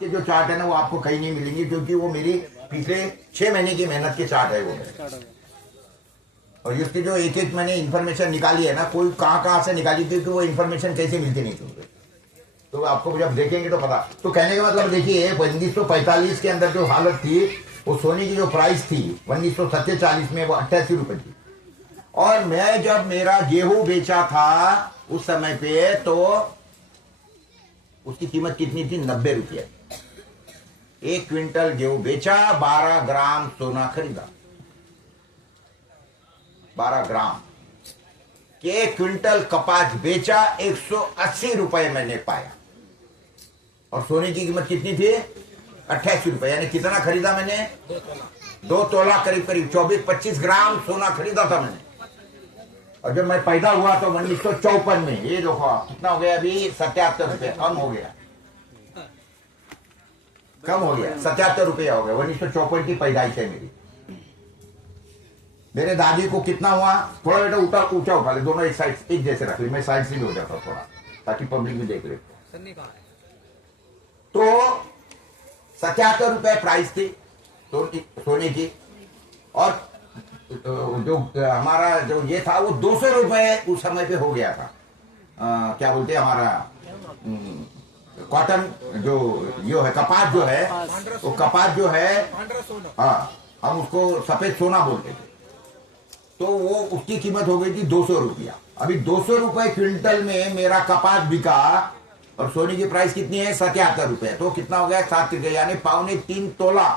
के जो चार्ट है ना वो आपको कहीं नहीं मिलेंगे, क्योंकि वो मेरी पिछले 6 महीने की मेहनत के चार्ट है वो मेरे। और इसकी जो एक एक मैंने इन्फॉर्मेशन निकाली है ना, कोई कहाँ से निकाली थी, कि वो इन्फॉर्मेशन कैसे मिलती नहीं तुमको, तो आपको जब देखेंगे तो पता। तो कहने का मतलब देखिए 1945 के अंदर जो हालत थी, वो सोने की जो प्राइस थी 1947 में वो 88 रुपए थी। और मैं जब मेरा गेहूं बेचा था उस समय पे, तो उसकी कीमत कितनी थी? 90 रुपये। 1 क्विंटल गेहूं बेचा, 12 ग्राम सोना खरीदा। 12 ग्राम के क्विंटल कपास बेचा, 180 रुपए मैंने पाया। और सोने की कीमत कितनी थी? 88 रुपए। यानी कितना खरीदा मैंने? 2 तोला करीब करीब 24-25 ग्राम सोना खरीदा था मैंने। और जब मैं पैदा हुआ तो 1954 में, ये देखो कितना हो गया अभी? 77 रुपये। कम हो गया, कम हो गया, 77 रुपया हो गया। 1954 की पैदाइश है मेरी। मेरे दादी को कितना हुआ? थोड़ा बेटा ऊंचा उठा ले, दोनों एक साइड एक जैसे रख ले, मैं साइड से भी हो जाता थोड़ा, ताकि पब्लिक भी देख ले। तो 77 रुपए प्राइस थी सोने की। और जो हमारा जो ये था वो 200 रुपए उस समय पे हो गया था। क्या बोलते हैं हमारा कॉटन जो है, कपास जो है, वो कपास जो है, हाँ हम उसको सफेद सोना बोलते थे। तो वो उसकी कीमत हो गई थी 200 रुपया। अभी 200 रुपए क्विंटल में मेरा कपास बिका, और सोने की प्राइस कितनी है? 77 रुपए। तो कितना हो गया? 7 रुपये, यानी 3.25 तोला।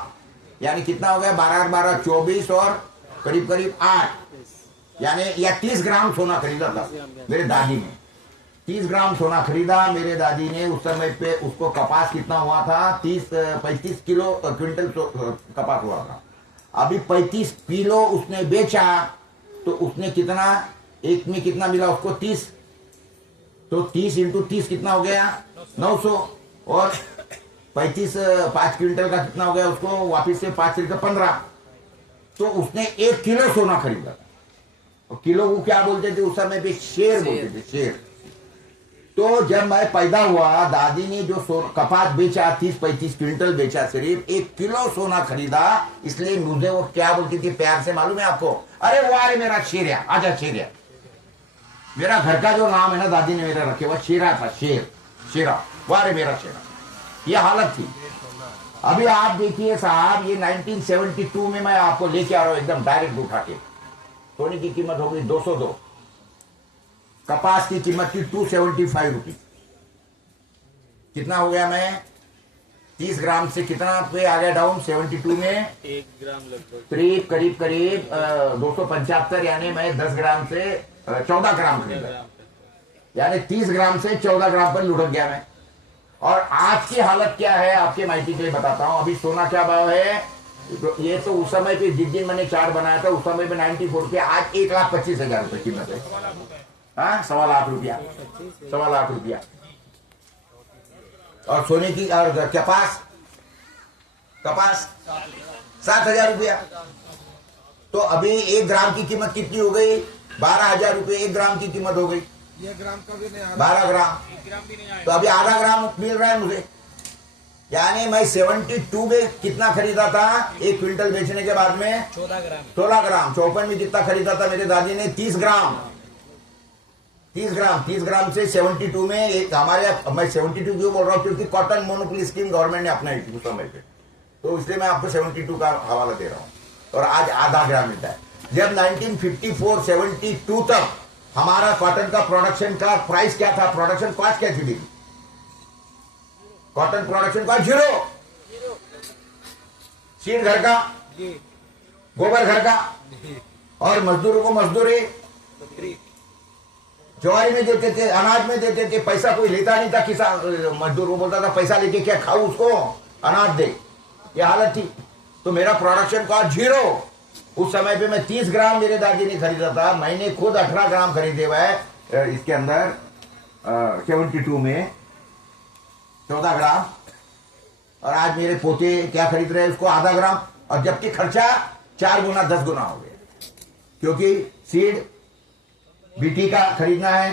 यानी कितना हो गया? 12-12 24 और करीब करीब 8, यानी या 30 ग्राम सोना खरीदा था मेरे दादी ने। 30 ग्राम सोना खरीदा मेरे दादी ने उस समय पे। उसको कपास कितना हुआ था? 35 किलो क्विंटल कपास हुआ था। अभी 35 किलो उसने बेचा, तो उसने कितना, एक में कितना मिला उसको? 30। तो 30 × 30 कितना हो गया? 900। और 5 क्विंटल का कितना हो गया उसको? वापिस से 5 × 15। तो उसने 1 किलो सोना खरीदा। और किलो को क्या बोलते थे उस समय पे? शेर बोलते थे, शेर। तो जब मैं पैदा हुआ, दादी ने जो कपास बेचा 30-35 क्विंटल बेचा, सिर्फ 1 किलो सोना खरीदा। इसलिए मुझे वो क्या बोलती थी प्यार से, मालूम है आपको? अरे वाह रे मेरा शेरिया, आजा शेरिया। मेरा घर का जो नाम है ना दादी ने मेरा रखे, वो शेरा था, शेरा, वाह रे मेरा शेरा। ये हालत थी। अभी आप देखिए साहब, ये 1972 में मैं आपको लेके आ रहा हूं एकदम डायरेक्ट उठा के। सोने की कीमत हो गई 202, कपास की कीमत थी 275 रुपीज। कितना हो गया? मैं 30 ग्राम से कितना पे आ गया डाउन? 72 में 1 ग्राम लगभग करीब 275, यानी मैं 10 ग्राम से 14 ग्राम खरीदा। यानी 30 ग्राम से 14 ग्राम पर लुढ़क गया मैं। और आज की हालत क्या है आपके माहिती के लिए बताता हूं। अभी सोना क्या भाव है? ये तो उस समय पे जिस दिन मैंने चार्ट बनाया था उस समय पे 94 रुपया, आज 1,25,000 रुपये कीमत है। हाँ, 1.25 लाख रुपया, 1.25 लाख रुपया। और सोने की और कपास 7,000 रुपया। तो अभी 1 ग्राम की कीमत कितनी हो गई? 12,000 रुपये 1 ग्राम की कीमत हो गई। 12 ग्राम, तो अभी आधा ग्राम मिल रहा है मुझे। यानी मैं 72 में कितना खरीदा था? 1 क्विंटल बेचने के बाद में 16 ग्राम। 54 में कितना खरीदा था मेरे दादी ने? 30 ग्राम। 30 ग्राम से 72 में एक हमारे, मैं 72 क्यों बोल रहा हूँ? क्योंकि कॉटन मोनोपोली स्कीम गवर्नमेंट ने अपनाई थी उस समय पे, तो इसलिए मैं आपको 72 का हवाला दे रहा हूँ। और आज आधा ग्राम मिलता है। जब 1954-72 तक हमारा कॉटन का प्रोडक्शन का प्राइस क्या था? प्रोडक्शन कॉस्ट क्या थी? Cotton production cost 0। सीड घर का, गोबर घर का, और मजदूरों को मजदूरी ज्वारी में देते थे, अनाज में देते थे। पैसा कोई लेता नहीं था। किसान मजदूर को बोलता था पैसा लेके क्या खाऊं, उसको अनाज दे। ये हालत थी। तो मेरा प्रोडक्शन कॉस्ट 0। उस समय पे मैं 30 ग्राम मेरे दादी ने खरीदा था, मैंने खुद 18 ग्राम खरीदे हुए है इसके अंदर 72 में 14 ग्राम। और आज मेरे पोते क्या खरीद रहे हैं? उसको आधा ग्राम। और जबकि खर्चा 4 गुना 10 गुना हो गया, क्योंकि सीड बीटी का खरीदना है,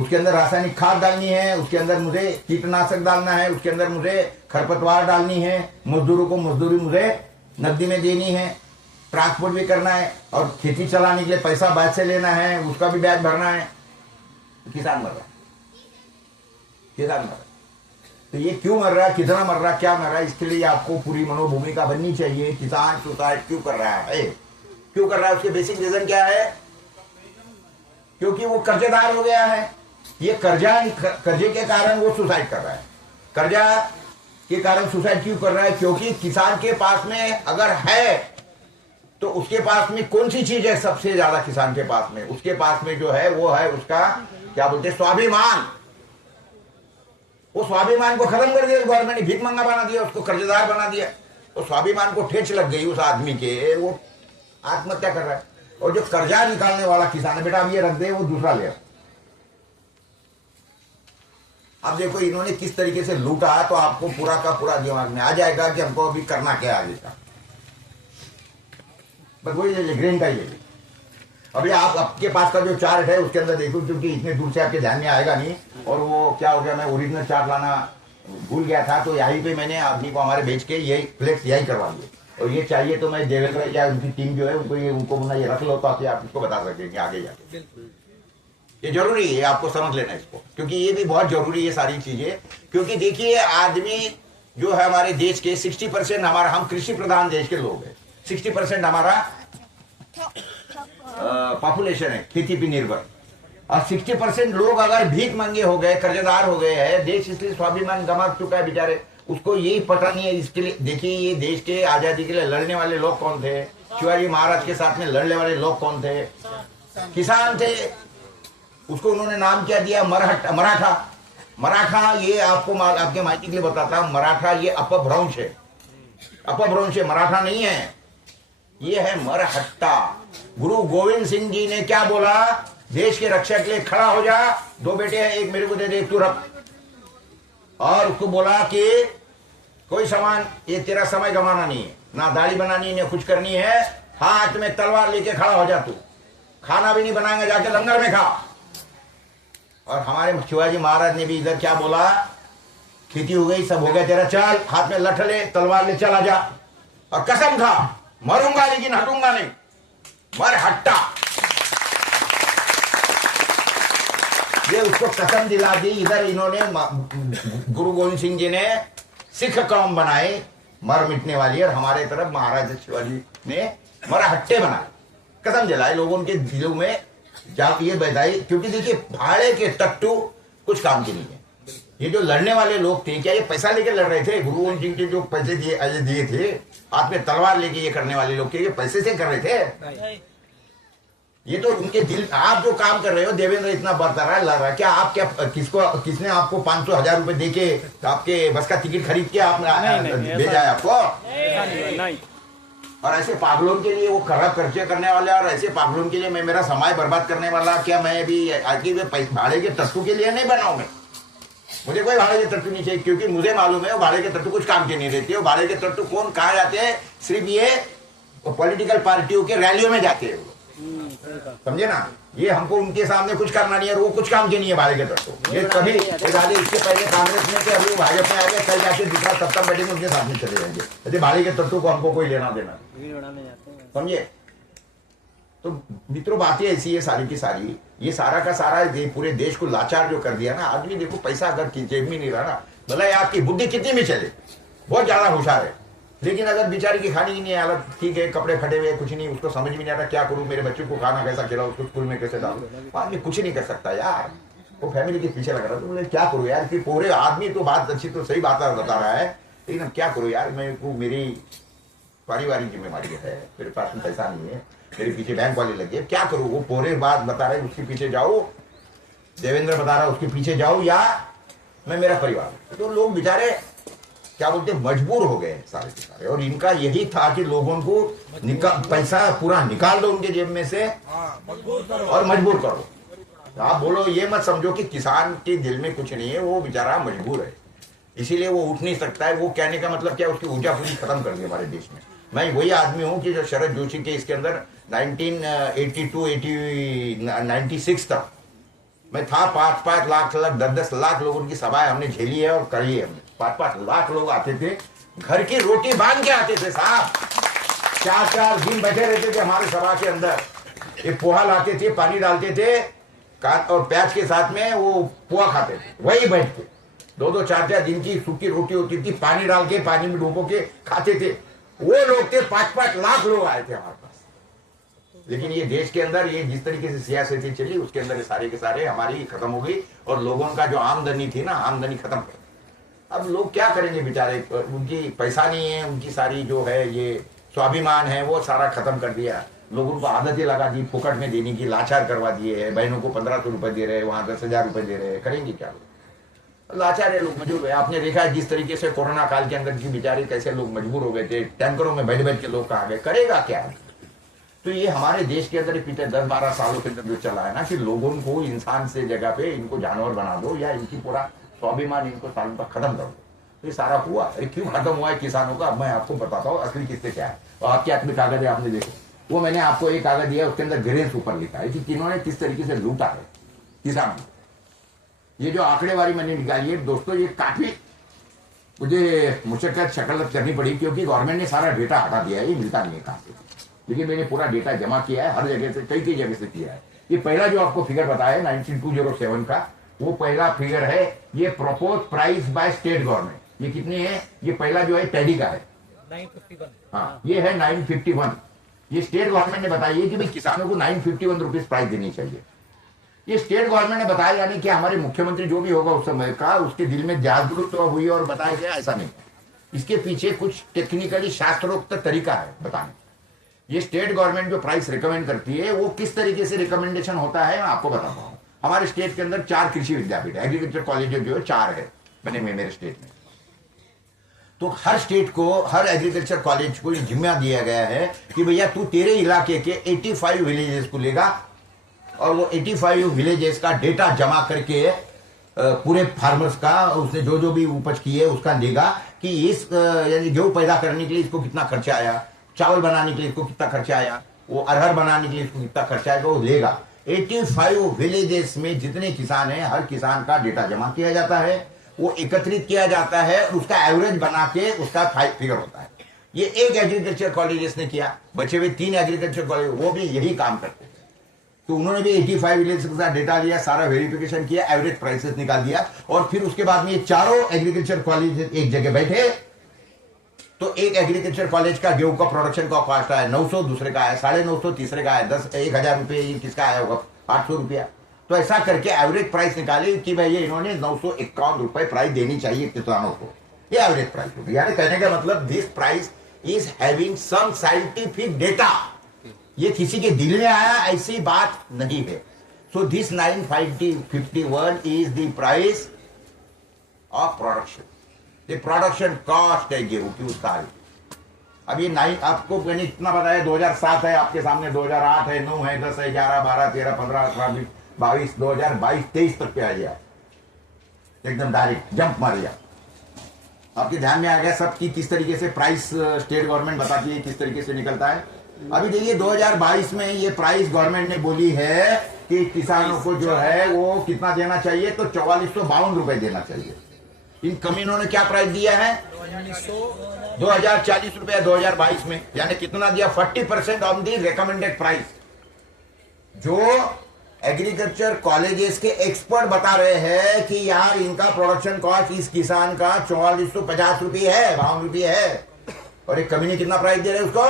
उसके अंदर रासायनिक खाद डालनी है, उसके अंदर मुझे कीटनाशक डालना है, उसके अंदर मुझे खरपतवार डालनी है, मजदूरों को मजदूरी मुझे नकदी में देनी है, ट्रांसपोर्ट भी करना है, और खेती चलाने के लिए पैसा ब्याज से लेना है, उसका भी ब्याज भरना है। किसान मर रहा है, किसान मर रहा है। तो ये क्यों मर रहा है, कितना मर रहा है, क्या मर रहा है, इसके लिए आपको पूरी मनोभूमिका बननी चाहिए। किसान सुसाइड क्यों कर रहा है, क्यों कर रहा है, उसके बेसिक रीजन क्या है? क्योंकि वो कर्जेदार हो गया है। ये कर्जे के कारण वो सुसाइड कर रहा है। कर्जा के कारण सुसाइड क्यों कर रहा है? क्योंकि किसान के पास में अगर है तो उसके पास में कौन सी चीज है सबसे ज्यादा किसान के पास में? उसके पास में जो है वो है उसका क्या बोलते हैं, स्वाभिमान। वो स्वाभिमान को खत्म कर दिया गवर्नमेंट ने, भीख मंगा बना दिया, उसको कर्जदार बना दिया। तो स्वाभिमान को ठेच लग गई उस आदमी के, वो आत्महत्या कर रहा है। और जो कर्जा निकालने वाला किसान है, बेटा अब ये रख दे, वो दूसरा ले। अब देखो इन्होंने किस तरीके से लूटा, तो आपको पूरा का पूरा दिमाग में आ जाएगा कि हमको अभी करना क्या है आगे का। बस वही ले ग्रीन का ही। अभी आप आपके पास का जो चार्ट है उसके अंदर देखो, क्योंकि इतने दूर से आपके ध्यान में आएगा नहीं। और वो क्या हो गया, मैं ओरिजिनल चार्ट लाना भूल गया था, तो यहीं पे मैंने आदमी को हमारे भेज के यही फ्लेक्स यही करवा दिए। और ये चाहिए तो मैं देवेंद्र या उनकी टीम जो है उनको बोला ये रख लो, ताकि आप इसको बता सकेंगे आगे जाके। ये जरूरी है, आपको समझ लेना इसको, क्योंकि ये भी बहुत जरूरी है सारी चीजें। क्योंकि देखिए आदमी जो है हमारे देश के 60% हमारा, हम कृषि प्रधान देश के लोग हैं। 60% हमारा पॉपुलेशन है खेती पे निर्भर। और 60% लोग अगर भीख मंगे हो गए, कर्जदार हो गए हैं, देश इसलिए स्वाभिमान गंवा चुका है बेचारे। उसको यही पता नहीं है। इसके लिए देखिए ये देश के आजादी के लिए लड़ने वाले लोग कौन थे? शिवाजी महाराज के साथ में लड़ने वाले लोग कौन थे? किसान थे। उसको उन्होंने नाम क्या दिया? मराठा। मराठा ये आपको आपके माहिती के लिए बताता हूं, मराठा ये अपभ्रंश है। अपभ्रंश है, मराठा नहीं है, ये है मरहट्टा। गुरु गोविंद सिंह जी ने क्या बोला? देश के रक्षा के लिए खड़ा हो जा, 2 बेटे हैं, एक मेरे को दे दे, एक तू रख। और उसको बोला कि कोई सामान, ये तेरा समय गंवाना नहीं है, ना दाढ़ी बनानी है, कुछ करनी है, हाथ में तलवार लेके खड़ा हो जा। तू खाना भी नहीं बनाएंगे, जाके लंगर में खा। और हमारे शिवाजी महाराज ने भी इधर क्या बोला? खेती हो गई, सब हो गया तेरा, चल हाथ में लठ ले, तलवार ले, चला जा, और कसम खा मरूंगा लेकिन हटूंगा नहीं। मरहट्टा। ये उसको कसम दिला दी। इधर इन्होंने गुरु गोविंद सिंह जी ने सिख कौम बनाए मर मिटने वाली, और हमारे तरफ महाराज शिवाजी ने मरहट्टे बनाए, कसम दिलाए लोगों के दिलों में जाके ये बधाई। क्योंकि देखिए भाड़े के टट्टू कुछ काम के नहीं है। ये जो लड़ने वाले लोग थे, क्या ये पैसा लेके लड़ रहे थे? गुरु गोविंद सिंह जी जो पैसे दिए थे, हाथ में तलवार लेके ये करने वाले लोग थे, ये पैसे से कर रहे थे? ये तो उनके दिल। आप जो काम कर रहे हो, देवेंद्र इतना बता रहा है, लड़ रहा है, क्या आप क्या किसने आपको 500,000 रुपए देके आपके बस का टिकट खरीद के आप भेजा है आपको? नहीं। और ऐसे पागलों के लिए वो खराब खर्चे करने वाले, और ऐसे पागलों के लिए मैं मेरा समय बर्बाद करने वाला, क्या मैं भी आगे भाड़े के तत्व के लिए नहीं बनाऊं? मैं मुझे कोई भाड़े के तत्व नहीं चाहिए, क्योंकि मुझे मालूम है वो भाड़े के तत्व कुछ काम के नहीं रहते। वो भाड़े के तत्व कौन कहा जाते हैं? सिर्फ ये पॉलिटिकल पार्टियों के रैलियों में जाते हैं, समझे ना? ये हमको उनके सामने कुछ करना नहीं है, और वो कुछ काम के नहीं है भाड़े के तत्व। ये कभी इसके पहले कांग्रेस में थे, अभी वो भाजपा में आ गए, कल जाके दूसरा सत्ता बैठेंगे, उनके साथ में चले जाएंगे। यदि भाड़े के तत्व को हमको कोई लेना देना, समझे? तो मित्रों बातें ऐसी है सारी की सारी। ये सारा का सारा पूरे देश को लाचार जो कर दिया ना आदमी। देखो पैसा अगर जेब में नहीं रहा ना, भला आपकी बुद्धि कितनी भी चले, बहुत ज्यादा होशियार है, लेकिन अगर बेचारी की खाने की नहीं हालत ठीक है, कपड़े फटे हुए, कुछ नहीं, उसको समझ में नहीं आता क्या करूं, मेरे बच्चों को खाना कैसा खिलाऊं, उसको स्कूल में कैसे डालूं, आदमी कुछ नहीं कर सकता यार। वो फैमिली के पीछे लग रहा है, तो बोले क्या करूं यार? फिर पूरे आदमी तो बात अच्छी तो सही बात बता रहा है, लेकिन अब क्या करूं यार, मेरे को मेरी पारिवारिक जिम्मेवारी है, मेरे पास में पैसा नहीं है, मेरे पीछे बैंक वाले लगे, क्या करूं? वो पूरे बात बता रहे उसके पीछे जाओ, देवेंद्र बता रहा उसके पीछे जाओ, या मैं मेरा परिवार। तो लोग बेचारे क्या बोलते मजबूर हो गए सारे के सारे। और इनका यही था कि लोगों को पैसा पूरा निकाल दो उनके जेब में से और मजबूर करो। तो आप बोलो ये मत समझो कि किसान के दिल में कुछ नहीं है, वो बेचारा मजबूर है, इसीलिए वो उठ नहीं सकता है। वो कहने का मतलब क्या, उसकी ऊर्जा पूरी खत्म कर दी हमारे देश में। मैं वही आदमी हूं कि जो शरद जोशी के इसके अंदर 1982 96 तक मैं था 5-5 लाख 10-10 लाख लोगों की सभाएं हमने झेली है और करी है हमने। 5-5 लाख लोग आते थे, घर की रोटी बांध के आते थे साहब, 4-4 दिन बैठे रहते थे हमारे सभा के अंदर। ये पोहा लाते थे, पानी डालते थे और प्याज के साथ में वो पोहा खाते थे, वही बैठ के 2-2 4-4 दिन की सूखी रोटी होती थी, पानी डाल के पानी में डूबो के खाते थे। वो लोग थे, 5-5 लाख लोग आए थे हमारे पास। लेकिन ये देश के अंदर ये जिस तरीके से सियासतें चली, उसके अंदर ये सारे के सारे हमारी खत्म हो गई और लोगों का जो आमदनी थी ना, आमदनी खत्म कर दी। अब लोग क्या करेंगे बेचारे, उनकी पैसा नहीं है, उनकी सारी जो है ये स्वाभिमान है वो सारा खत्म कर दिया। लोगों को आदतें लगा दी फुकट में देने की, लाचार करवा दिए है। बहनों को 1500 रुपए दे रहे हैं, वहां 10,000 रुपए दे रहे हैं, करेंगे क्या लोग? लाचार है लोग, मजबूर है। आपने देखा है जिस तरीके से कोरोना काल के अंदर की बेचारी कैसे लोग मजबूर हो गए थे, टैंकरों में बैठ बैठ के लोग कहाँ गए, करेगा क्या? तो ये हमारे देश के अंदर पिछले 10-12 सालों के अंदर जो चला है ना कि लोगों को इंसान से जगह पे इनको जानवर बना दो या इनकी पूरा स्वाभिमान इनको सालों तक खत्म कर दो। तो ये सारा हुआ। अरे क्यों खत्म हुआ है किसानों का? मैं आपको बताता हूँ असली किस्से क्या है। और आपके हाथ में कागज है, आपने देखो, वो मैंने आपको एक कागज दिया, उसके अंदर ग्रेस ऊपर लिखा है कि किन्होंने किस तरीके से लूटा है किसानों को। ये जो आंकड़ेवारी मैंने निकाली है दोस्तों, ये काफी मुझे मुशक्कत शक्ल करनी पड़ी क्योंकि गवर्नमेंट ने सारा डेटा हटा दिया है, ये मिलता नहीं है कहां से। लेकिन मैंने पूरा डेटा जमा किया है, हर जगह से, कई जगह से किया है। ये पहला जो आपको फिगर बताया 19207 का, वो पहला फिगर है। ये propose price by state government, ये कितने है? ये पहला जो है पैडी का है 951। हाँ, ये है 951। ये स्टेट गवर्नमेंट ने बताया कि भाई किसानों को 951 रुपीज प्राइस देनी चाहिए। ये स्टेट गवर्नमेंट ने बताया, यानी कि हमारे मुख्यमंत्री जो भी होगा उस समय का, उसके दिल में जागरूकता हुई और बताया गया, ऐसा नहीं। इसके पीछे कुछ टेक्निकली शास्त्रोक्त तरीका है बताने। ये स्टेट गवर्नमेंट जो प्राइस रिकमेंड करती है वो किस तरीके से रिकमेंडेशन होता है मैं आपको बताता हूँ। हमारे स्टेट के अंदर 4 कृषि विद्यापीठ है, एग्रीकल्चर कॉलेज जो है 4 है बने हुए मेरे स्टेट में। तो हर स्टेट को, हर एग्रीकल्चर कॉलेज को ये जिम्मा दिया गया है कि भैया तू तेरे इलाके के 85 विलेजेस को लेगा और वो 85 विलेजेस का डेटा जमा करके पूरे फार्मर्स का, उसने जो जो भी उपज की है उसका लेगा कि इस यानी गेहूं पैदा करने के लिए इसको कितना खर्चा आया, चावल बनाने के लिए इसको कितना खर्चा आया, वो अरहर बनाने के लिए इसको कितना खर्चा आएगा, वो लेगा। 85 विलेजेस में जितने किसान हैं, हर किसान का डेटा जमा किया जाता है, वो एकत्रित किया जाता है और उसका एवरेज बना के उसका फिगर होता है। ये एक एग्रीकल्चर कॉलेज ने किया, बचे हुए 3 एग्रीकल्चर कॉलेज वो भी यही काम करते हैं। तो उन्होंने भी 85 विलेज के साथ डेटा लिया, सारा वेरिफिकेशन किया, एवरेज प्राइसेस निकाल दिया और फिर उसके बाद में ये चारों एग्रीकल्चर कॉलेज एक जगह बैठे। तो एक एग्रीकल्चर कॉलेज का गेहूं का प्रोडक्शन का कॉस्ट है 900, दूसरे का है 950, तीसरे का है 10,000 रुपये, किसका आया होगा 800 रुपया। तो ऐसा करके एवरेज प्राइस निकाली कि भाई ये इन्होंने 951 रुपए प्राइस देनी चाहिए किसानों को, ये एवरेज प्राइस होगी। यानी कहने का मतलब this price is having some scientific data. ये किसी के दिल में आया ऐसी बात नहीं है। So this 951 is the price of production, the production cost है गेहूं की उस साल। अब ये 9 आपको मैंने इतना बताया, 2007 है आपके सामने, 2008 है, 9 है, 10 है, 11, 12, 13, 15, 18, 22, 2022-23 तक पे आ गया, एकदम डायरेक्ट जंप मार गया। आपके ध्यान में आ गया सब की किस तरीके से प्राइस स्टेट गवर्नमेंट बताती है, किस तरीके से निकलता है। अभी देखिए 2022 में ये प्राइस गवर्नमेंट ने बोली है कि किसानों को जो है वो कितना देना चाहिए, तो 4452 रुपए देना चाहिए। इन कमीनों ने क्या प्राइस दिया है 2040 रुपया 2022 में, यानी कितना दिया 40% ऑन दी रिकमेंडेड प्राइस। जो एग्रीकल्चर कॉलेजेस के एक्सपर्ट बता रहे हैं कि यार इनका प्रोडक्शन कॉस्ट इस किसान का 4450 रुपये है, 52 रुपये है, और एक कमीने कितना प्राइस दे रहे हैं उसको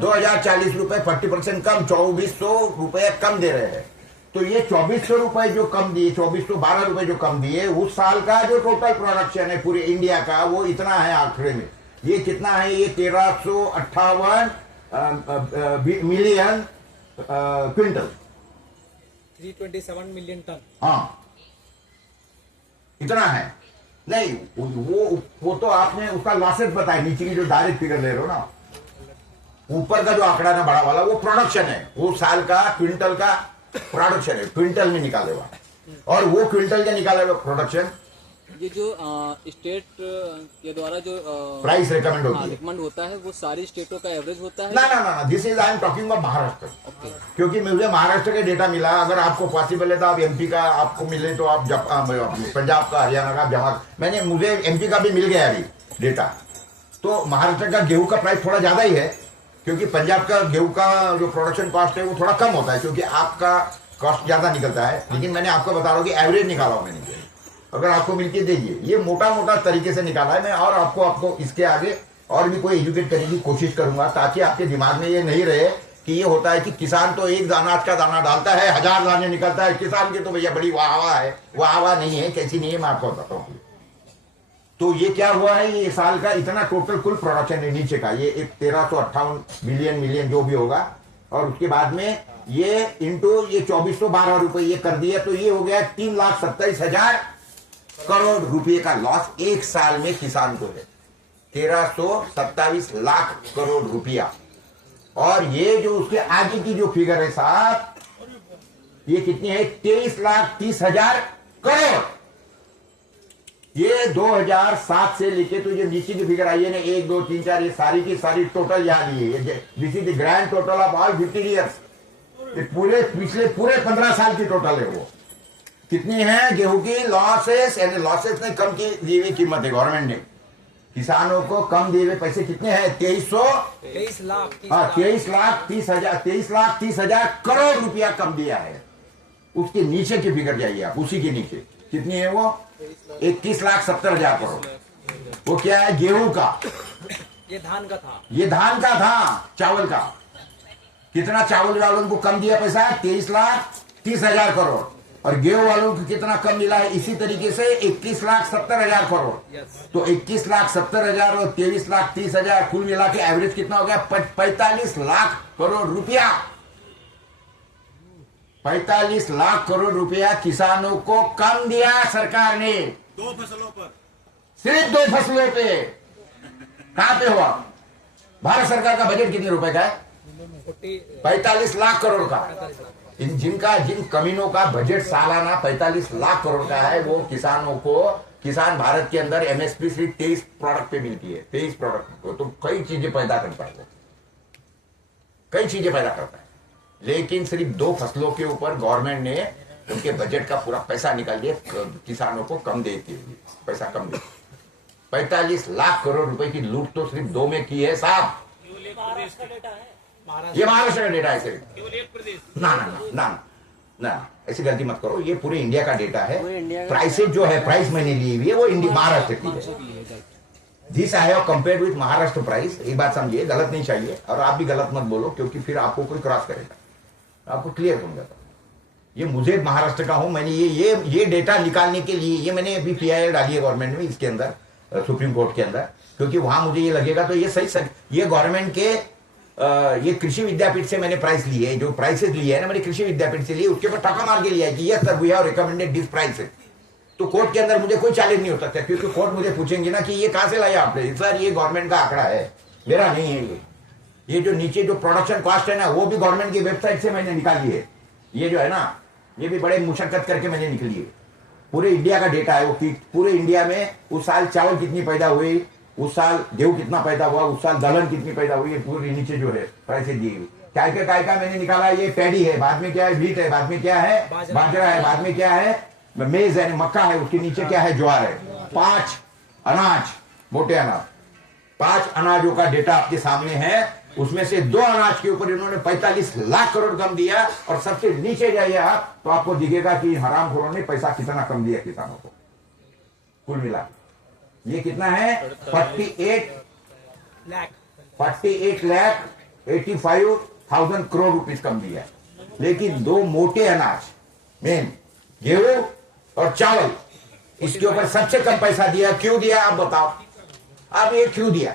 2040 रुपए, 40% कम, 2400 रुपए कम दे रहे हैं। तो ये 2400 रुपए जो कम दिए, 2412 रुपए जो कम दिए, उस साल का जो टोटल प्रोडक्शन है पूरे इंडिया का वो इतना है आंकड़े में। ये कितना है, ये 1358 मिलियन क्विंटल, 327 मिलियन टन। हाँ इतना है। नहीं वो तो आपने उसका लॉसेस बताया, नीचे की जो डायरेक्ट फिगर ले रहे हो ना, ऊपर का जो आंकड़ा ना बड़ा वाला वो प्रोडक्शन है, वो साल का क्विंटल का प्रोडक्शन है, क्विंटल में निकाले हुआ, और वो क्विंटल का निकाले हुआ प्रोडक्शन ये जो स्टेट के द्वारा जो प्राइस रिकमेंड होती है, रिकमेंड होता है वो सारी स्टेटों का एवरेज होता है? ना ना ना, this is I am talking about Maharashtra. क्योंकि मुझे महाराष्ट्र का डेटा मिला, अगर आपको पॉसिबल है तो आप एमपी का आपको मिले तो आप पंजाब का, हरियाणा का, जमा मुझे एमपी का भी मिल गया अभी डेटा। तो महाराष्ट्र का गेहूं का प्राइस थोड़ा ज्यादा ही है, क्योंकि पंजाब का गेहूं का जो प्रोडक्शन कॉस्ट है वो थोड़ा कम होता है, क्योंकि आपका कॉस्ट ज्यादा निकलता है। लेकिन मैंने आपको बता रहा हूँ कि एवरेज निकाला हूं मैंने, अगर आपको मिलके देखिए, ये मोटा मोटा तरीके से निकाला है मैं, और आपको इसके आगे और भी कोई एजुकेट करने की कोशिश करूंगा, ताकि आपके दिमाग में ये नहीं रहे कि ये होता है कि किसान तो एक अनाज का दाना डालता है, 1000 दाने निकलता है, किसान की तो भैया बड़ी वाह है। वाह नहीं है, कैसी नहीं है, मैं आपको बताता हूँ। तो ये क्या हुआ है, ये साल का इतना टोटल कुल प्रोडक्शन है नीचे का, ये एक 1358 मिलियन जो भी होगा, और उसके बाद में ये इंटू ये 2412 रुपए ये कर दिया, तो ये हो गया 3,27,000 करोड़ रुपए का लॉस एक साल में किसान को है। 1327 लाख करोड़ रुपया। और ये जो उसके आगे की जो फिगर है साहब, ये कितनी है, 23,30,000 करोड़। ये 2007 से लेके तो ये नीचे की फिगर आई है ना, 1 2 3 4, ये सारी की सारी टोटल यहां ली है। This is the grand total of all 50 years. पिछले पूरे 15 साल की टोटल है वो। कितनी है गेहूं की लॉसेस, यानी लॉसेस ने कम की दी हुई कीमत है गवर्नमेंट ने, किसानों को कम दिए हुए पैसे कितने हैं, 23 लाख 23,30,000 करोड़ रुपया कम दिया है। उसके नीचे की फिगर जाइए आप, उसी के नीचे कितनी है वो, 21,70,000 करोड़। वो क्या है, गेहूं का, ये धान का था, ये धान का था। चावल का कितना, चावल वालों को कम दिया पैसा, 23,30,000 करोड़। और गेहूं वालों को कितना कम मिला है, इसी तरीके से 21,70,000 करोड़। तो 21,70,000 और 23,30,000 कुल मिला के एवरेज कितना हो गया, 45 लाख करोड़ रुपया। 45 लाख करोड़ रुपया किसानों को कम दिया सरकार ने, 2 फसलों पर, सिर्फ 2 फसलों पे। कहां पे हुआ, भारत सरकार का बजट कितने रुपए का है, 45 लाख करोड़ का। जिन कमीनों का बजट सालाना 45 लाख करोड़ का है, वो किसानों को, किसान भारत के अंदर एमएसपी सिर्फ 23 प्रोडक्ट पे मिलती है, 23 प्रोडक्ट को। तो कई चीजें पैदा करता है, कई चीजें पैदा करता है, लेकिन सिर्फ 2 फसलों के ऊपर गवर्नमेंट ने उनके बजट का पूरा पैसा निकाल दिया, किसानों को कम देती है, पैसा कम दे। 45 लाख करोड़ रुपए की लूट तो सिर्फ 2 में की है साहब। ये महाराष्ट्र का डेटा है सिर्फ, ना ना ना ना ना, ऐसी गलती मत करो, ये पूरे इंडिया का डेटा है। प्राइसेज जो है, प्राइस मैंने ली हुई है वो महाराष्ट्र की है। This I have compared with Maharashtra price. एक बात समझिए, गलत नहीं चाहिए, और आप भी गलत मत बोलो, क्योंकि फिर आपको कोई क्रॉस करेगा, आपको क्लियर हो जाता। ये मुझे महाराष्ट्र का हूं, मैंने ये डेटा निकालने के लिए ये मैंने अभी PIL डाली है गवर्नमेंट में, इसके अंदर सुप्रीम कोर्ट के अंदर, क्योंकि वहां मुझे ये लगेगा तो ये सही, ये गवर्नमेंट के ये कृषि विद्यापीठ से मैंने प्राइस ली है, जो प्राइसेस लिया है ना मैंने कृषि विद्यापीठ से लिए, उसके ऊपर टाका मार के लिया है कि yes sir we have recommended this prices. तो कोर्ट के अंदर मुझे कोई चैलेंज नहीं हो सकता, क्योंकि कोर्ट मुझे पूछेंगे ना कि ये कहां से लाया आपने, सर ये गवर्नमेंट का आंकड़ा है, मेरा नहीं है। ये जो नीचे जो प्रोडक्शन कॉस्ट है ना, वो भी गवर्नमेंट की वेबसाइट से मैंने निकाली है। ये जो है ना, ये भी बड़े मुशक्कत करके मैंने निकली है। पूरे इंडिया का डेटा है वो, पूरे इंडिया में उस साल चावल कितनी पैदा हुई, उस साल गेहूं कितना पैदा हुआ, उस साल दलहन कितनी पैदा हुई, पूरी नीचे जो है प्राइसेज दी हुई। काय का मैंने निकाला, ये पैडी है, बाद में क्या है व्हीट है, बाद में क्या है बाजरा है, बाद में क्या है मेज है, मक्का है, उसके नीचे क्या है ज्वार है। 5 अनाज, मोटे अनाज, 5 अनाजों का डेटा आपके सामने है। उसमें से 2 अनाज के ऊपर इन्होंने 45 लाख करोड़ कम दिया, और सबसे नीचे जाइए आप तो आपको दिखेगा कि हरामखोरों ने पैसा कितना कम दिया किसानों को। कुल मिला ये कितना है, 48 लाख 85,000 करोड़ रुपीस कम दिया। लेकिन 2 मोटे अनाज, मेन गेहूं और चावल, इसके ऊपर सबसे कम पैसा दिया। क्यों दिया आप बताओ, अब ये क्यों दिया,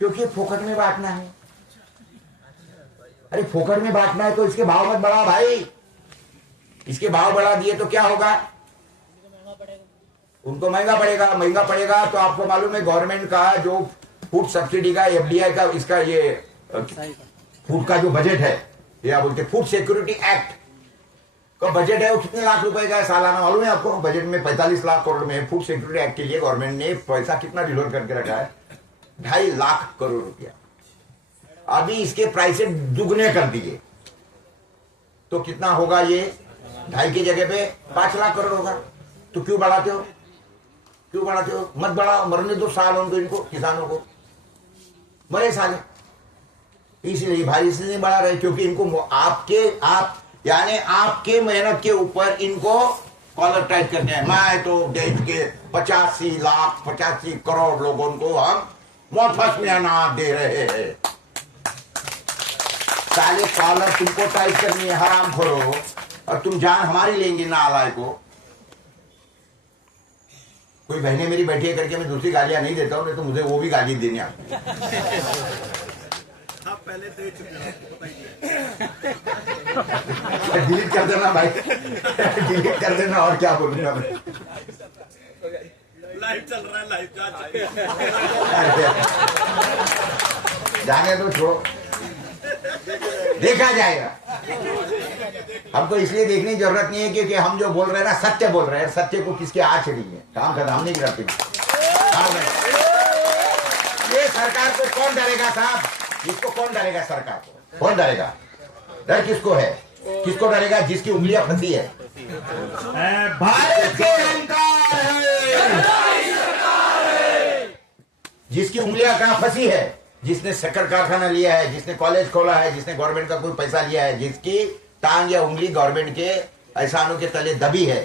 क्योंकि फोकट में बांटना है। अरे फोकट में बांटना है तो इसके भाव मत बढ़ा भाई, इसके भाव बढ़ा दिए तो क्या होगा, उनको महंगा पड़ेगा। तो आपको मालूम है गवर्नमेंट का जो फूड सब्सिडी का, FDI का, इसका ये फूड का जो बजट है, या बोलते फूड सिक्योरिटी एक्ट, का बजट है वो कितने लाख रुपए का है सालाना, मालूम है आपको? बजट में 45 लाख करोड़ में फूड सिक्योरिटी एक्ट के लिए गवर्नमेंट ने पैसा कितना रिजर्व करके रखा है? 2.5 लाख करोड़ रुपया। अभी इसके प्राइस दुगने कर दिए तो कितना होगा? ये 2.5 की जगह पे 5 लाख करोड़ होगा। तो क्यों बढ़ाते हो? क्यों बढ़ाते हो? मत बढ़ाओ, मरने दो साल उनको, इनको किसानों को मरे साले। इसलिए भाई इसलिए नहीं बढ़ा रहे क्योंकि इनको यानी आपके मेहनत के ऊपर इनको कॉलर टाइट करने हैं। मैं तो देश के 85 लाख 85 करोड़ लोगों को हम मुफ्त में अनाज दे रहे हैं। साले कॉलर तुमको टाइट करनी है, हराम खोरो, और तुम जान हमारी लेंगे नालायक को। कोई बहनें मेरी बैठी है करके मैं दूसरी गालियां नहीं देता हूं, नहीं तो मुझे वो भी गाली देने आती है। पहले दे चुके डिलीट कर देना भाई, डिलीट कर देना। और क्या बोलूंगा मैं? लाइव चल रहा है, लाइव जा चुके जाने दो, छोड़ो, देखा जाएगा। हमको इसलिए देखने की जरूरत नहीं है क्योंकि हम जो बोल रहे हैं ना सत्य बोल रहे हैं। सत्य को किसके हाथ चढ़ी है? काम खत्म, हम नहीं करते। ये सरकार को कौन डरेगा साहब? इसको कौन डरेगा? सरकार को कौन डरेगा? डर किसको है? किसको डरेगा? जिसकी उंगलियां फंसी है। भारत के अहंकार है, जिसकी उंगलियां कहां फंसी है, जिसने शक्कर कारखाना लिया है, जिसने कॉलेज खोला है, जिसने गवर्नमेंट का कोई पैसा लिया है, जिसकी टांग या उंगली गवर्नमेंट के एहसानों के तले दबी है।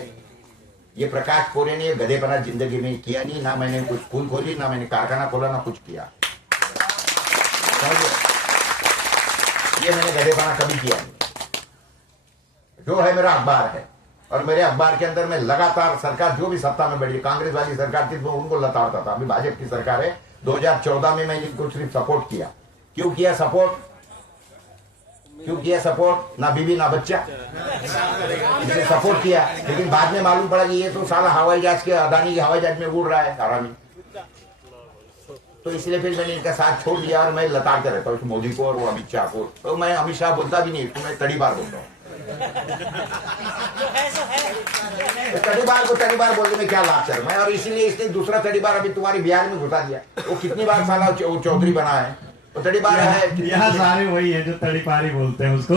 ये प्रकाश कोरे ने गधेपना जिंदगी में किया नहीं। ना मैंने कुछ स्कूल खोली, ना मैंने कारखाना खोला, ना कुछ किया। ये मैंने गधेपना कभी किया नहीं। जो है मेरा अखबार है, और मेरे अखबार के अंदर मैं लगातार सरकार जो भी सत्ता में बैठी, कांग्रेस वाली सरकार थी तो उनको लताड़ता था। अभी भाजपा की सरकार है, 2014 में मैंने इनको सिर्फ सपोर्ट किया। क्यों किया सपोर्ट? क्यों किया सपोर्ट? ना बीवी ना बच्चा, इसलिए सपोर्ट किया। लेकिन बाद में मालूम पड़ा कि ये तो साला हवाई जहाज के, अदानी के हवाई जहाज में उड़ रहा है आरामी। तो इसलिए फिर मैंने इनका साथ छोड़ दिया और मैं लताड़ते रहता हूँ मोदी को और वो अमित शाह को। तो मैं अमित शाह बोलता भी नहीं, तो मैं तड़ी बार बोलता हूँ। तड़ी बार बोलने में क्या लाभ सर मैं? और इसीलिए इसने दूसरा तड़ी बार अभी तुम्हारे बिहार में घुसा दिया। वो कितनी बार साला चौधरी बना है, वो तड़ी बार है। यहाँ सारे वही है जो तड़ी पारी बोलते हैं उसको।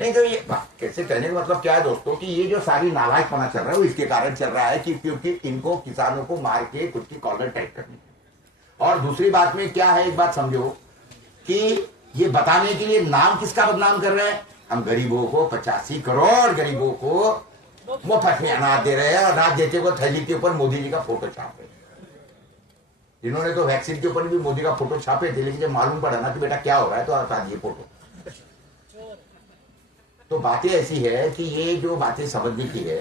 नहीं तो ये कैसे कहने का मतलब क्या है दोस्तों कि ये जो सारी नालायकपना चल रहा है वो इसके कारण चल रहा है कि क्योंकि इनको किसानों को मार के खुद की कॉलर टाइट करनी है। और दूसरी बात में क्या है, एक बात समझो कि ये बताने के लिए नाम किसका बदनाम कर रहे हैं? हम गरीबों को 85 करोड़ गरीबों को मुफ्त में अनाज दे रहे हैं, और अनाज देते हुए थैली के ऊपर मोदी जी का फोटो छाप रहे हैं। इन्होंने तो वैक्सीन के ऊपर भी मोदी का फोटो छापे थे, लेकिन जब मालूम पड़ा ना कि बेटा क्या हो रहा है तो हटा दिए फोटो। तो बातें ऐसी है कि ये जो बातें समझने की है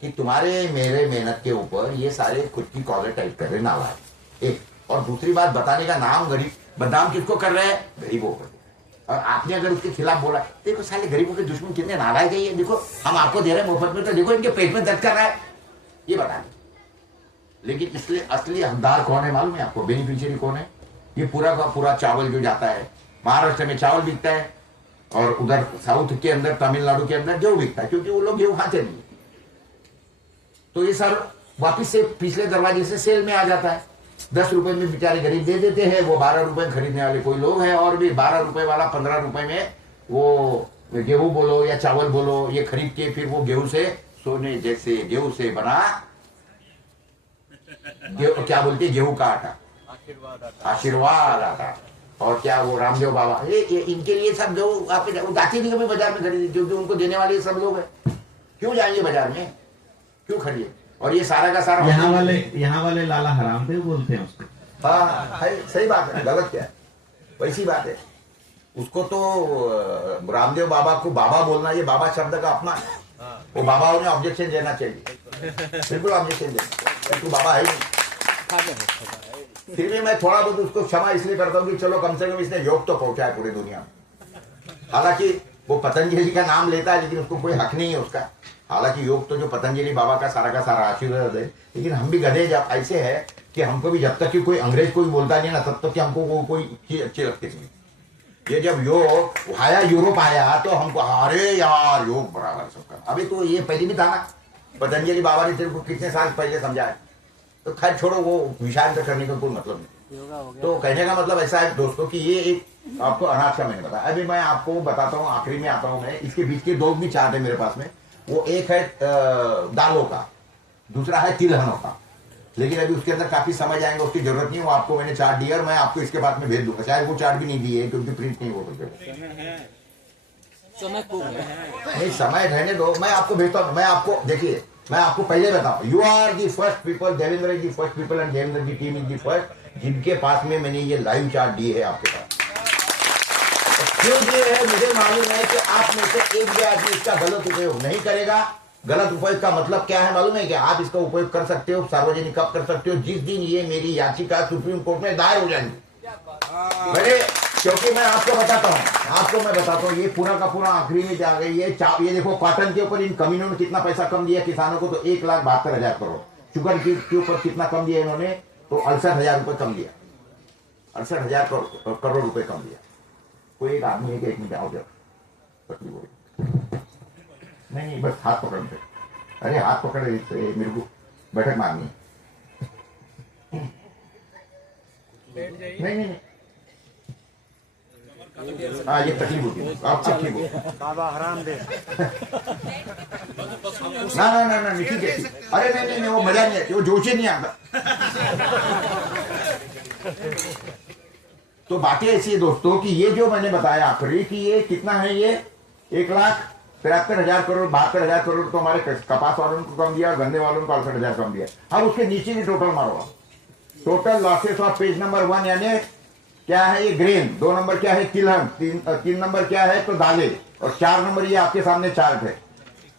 कि तुम्हारे मेरे मेहनत के ऊपर ये सारे खुद की कॉलर टाइप कर रहे नाला है एक। और दूसरी बात बताने का नाम गरीब बदनाम किसको कर रहे हैं? गरीबों को। और आपने अगर उसके खिलाफ बोला, देखो साले गरीबों के दुश्मन कितने नालायक है, ये देखो हम आपको दे रहे हैं मुफ्त में, तो देखो इनके पेट में दर्द कर रहा है, ये बताने। लेकिन इसलिए असली हकदार कौन है मालूम है आपको? बेनिफिशियरी कौन है? ये पूरा का पूरा चावल जो जाता है, महाराष्ट्र में चावल बिकता है और उधर साउथ के अंदर तमिलनाडु के अंदर गेहूं बिकता है, क्योंकि वो लोग गेहूं खाते नहीं। तो ये सब वापिस से पिछले दरवाजे से सेल में आ जाता है। 10 रुपए में बेचारे गरीब दे देते हैं, वो 12 रुपए खरीदने वाले कोई लोग हैं, और भी 12 रुपए वाला 15 रुपए में वो गेहूं बोलो या चावल बोलो ये खरीद के फिर वो गेहूं से सोने जैसे गेहूं से बना क्या बोलते गेहूं का आटा, आशीर्वाद आटा, और क्या वो रामदेव बाबा, ये इनके लिए सब जो आप जाते नहीं कभी बाजार में खरीदे, जो उनको देने वाले सब लोग हैं। क्यों जाएंगे बाजार में? क्यों खरीदे? और ये सारा का सारा यहाँ वाले लाला हरामदेव बोलते हैं उसको। हाँ सही बात है, गलत क्या है? वैसी बात है। उसको तो रामदेव बाबा को बाबा बोलना, ये बाबा शब्द का अपना है। वो बाबाओं ने ऑब्जेक्शन देना चाहिए, बिल्कुल ऑब्जेक्शन देना, तू बाबा है नहीं। फिर भी मैं थोड़ा बहुत उसको क्षमा इसलिए करता हूँ कि चलो कम से कम इसने योग तो पहुंचा है पूरी दुनिया में। हालांकि वो पतंजलि का नाम लेता है लेकिन उसको कोई हक नहीं है उसका। हालांकि योग तो जो पतंजलि बाबा का सारा आशीर्वाद है, लेकिन हम भी गधे जब ऐसे है कि हमको भी जब तक कि कोई अंग्रेज कोई बोलता नहीं ना तब तक कि हमको कोई चीज अच्छी लगती नहीं। ये जब योग आया, यूरोप आया, तो हमको अरे यार योग बराबर सबका। अभी तो ये पहले भी था ना, पतंजलि बाबा ने तेरे को कितने साल पहले समझाया। तो खैर छोड़ो, वो विषयांतर करने का कोई मतलब नहीं। तो कहने का मतलब ऐसा है दोस्तों कि ये एक आपको अनाज का मैंने बताया। अभी मैं आपको बताता हूँ, आखिरी में आता हूँ मैं। इसके बीच के दो भी चार्ट है मेरे पास में। वो एक है दालों का, दूसरा है तिलहनों का। लेकिन अभी उसके अंदर काफी समझ आएंगे, उसकी जरूरत नहीं है। वो आपको मैंने चार्ट दिया और मैं आपको इसके बाद में भेज दूंगा। शायद वो चार्ट भी नहीं दिए क्योंकि प्रिंट नहीं हो सकते। समय खूब है। नहीं, समय रहने दो, मैं आपको भेजता हूँ। मैं आपको देखिए, मैं आपको पहले बताऊं, you are the first people, Devendra is the first people and Devendra की टीम इज दी फर्स्ट जिनके पास में मैंने ये लाइव चार्ट दिए है आपके पास। क्यों दिए है मुझे मालूम है कि आप में से एक भी आदमी इसका गलत उपयोग नहीं करेगा। गलत उपयोग का मतलब क्या है मालूम है? कि आप इसका उपयोग कर सकते हो, सार्वजनिक कब कर सकते हो? जिस दिन ये मेरी याचिका सुप्रीम कोर्ट में दायर हो जाएंगी। मेरे, क्योंकि मैं आपको बताता हूँ, ये पूरा का पूरा आखिरी में जा गई है। ये देखो, कॉटन के ऊपर इन कमीनों ने कितना पैसा कम दिया किसानों को, तो 1,72,000 करोड़। शुगर के ऊपर कितना कम दिया इन्होंने, तो 68,000 रुपए कम दिया। 68,000 करोड़ रुपए कम दिया। कोई एक आदमी है कि एक मिनट आओ जरा, नहीं बस हाथ पकड़ते। अरे हाथ पकड़ मेरे को बैठक मांगनी। नहीं, हाँ ये तकलीफ होती है। आप ठीक हो बाबा हराम दे। ना ठीक है। अरे नहीं, वो मजा नहीं आता, वो जोश ही नहीं आता। तो बाकी ऐसी है दोस्तों कि ये जो मैंने बताया आखिरी कि ये कितना है, ये 1,73,000 करोड़, 72,000 करोड़ तो हमारे कपास वालों को कम दिया, गन्ने वालों को 68,000 कम दिया। अब उसके नीचे भी टोटल मारो, total losses of page number 1, यानी क्या है ये ग्रेन, 2 नंबर क्या है तिलहन, 3 नंबर क्या है तो दालें, और 4 नंबर ये आपके सामने चार्ट है।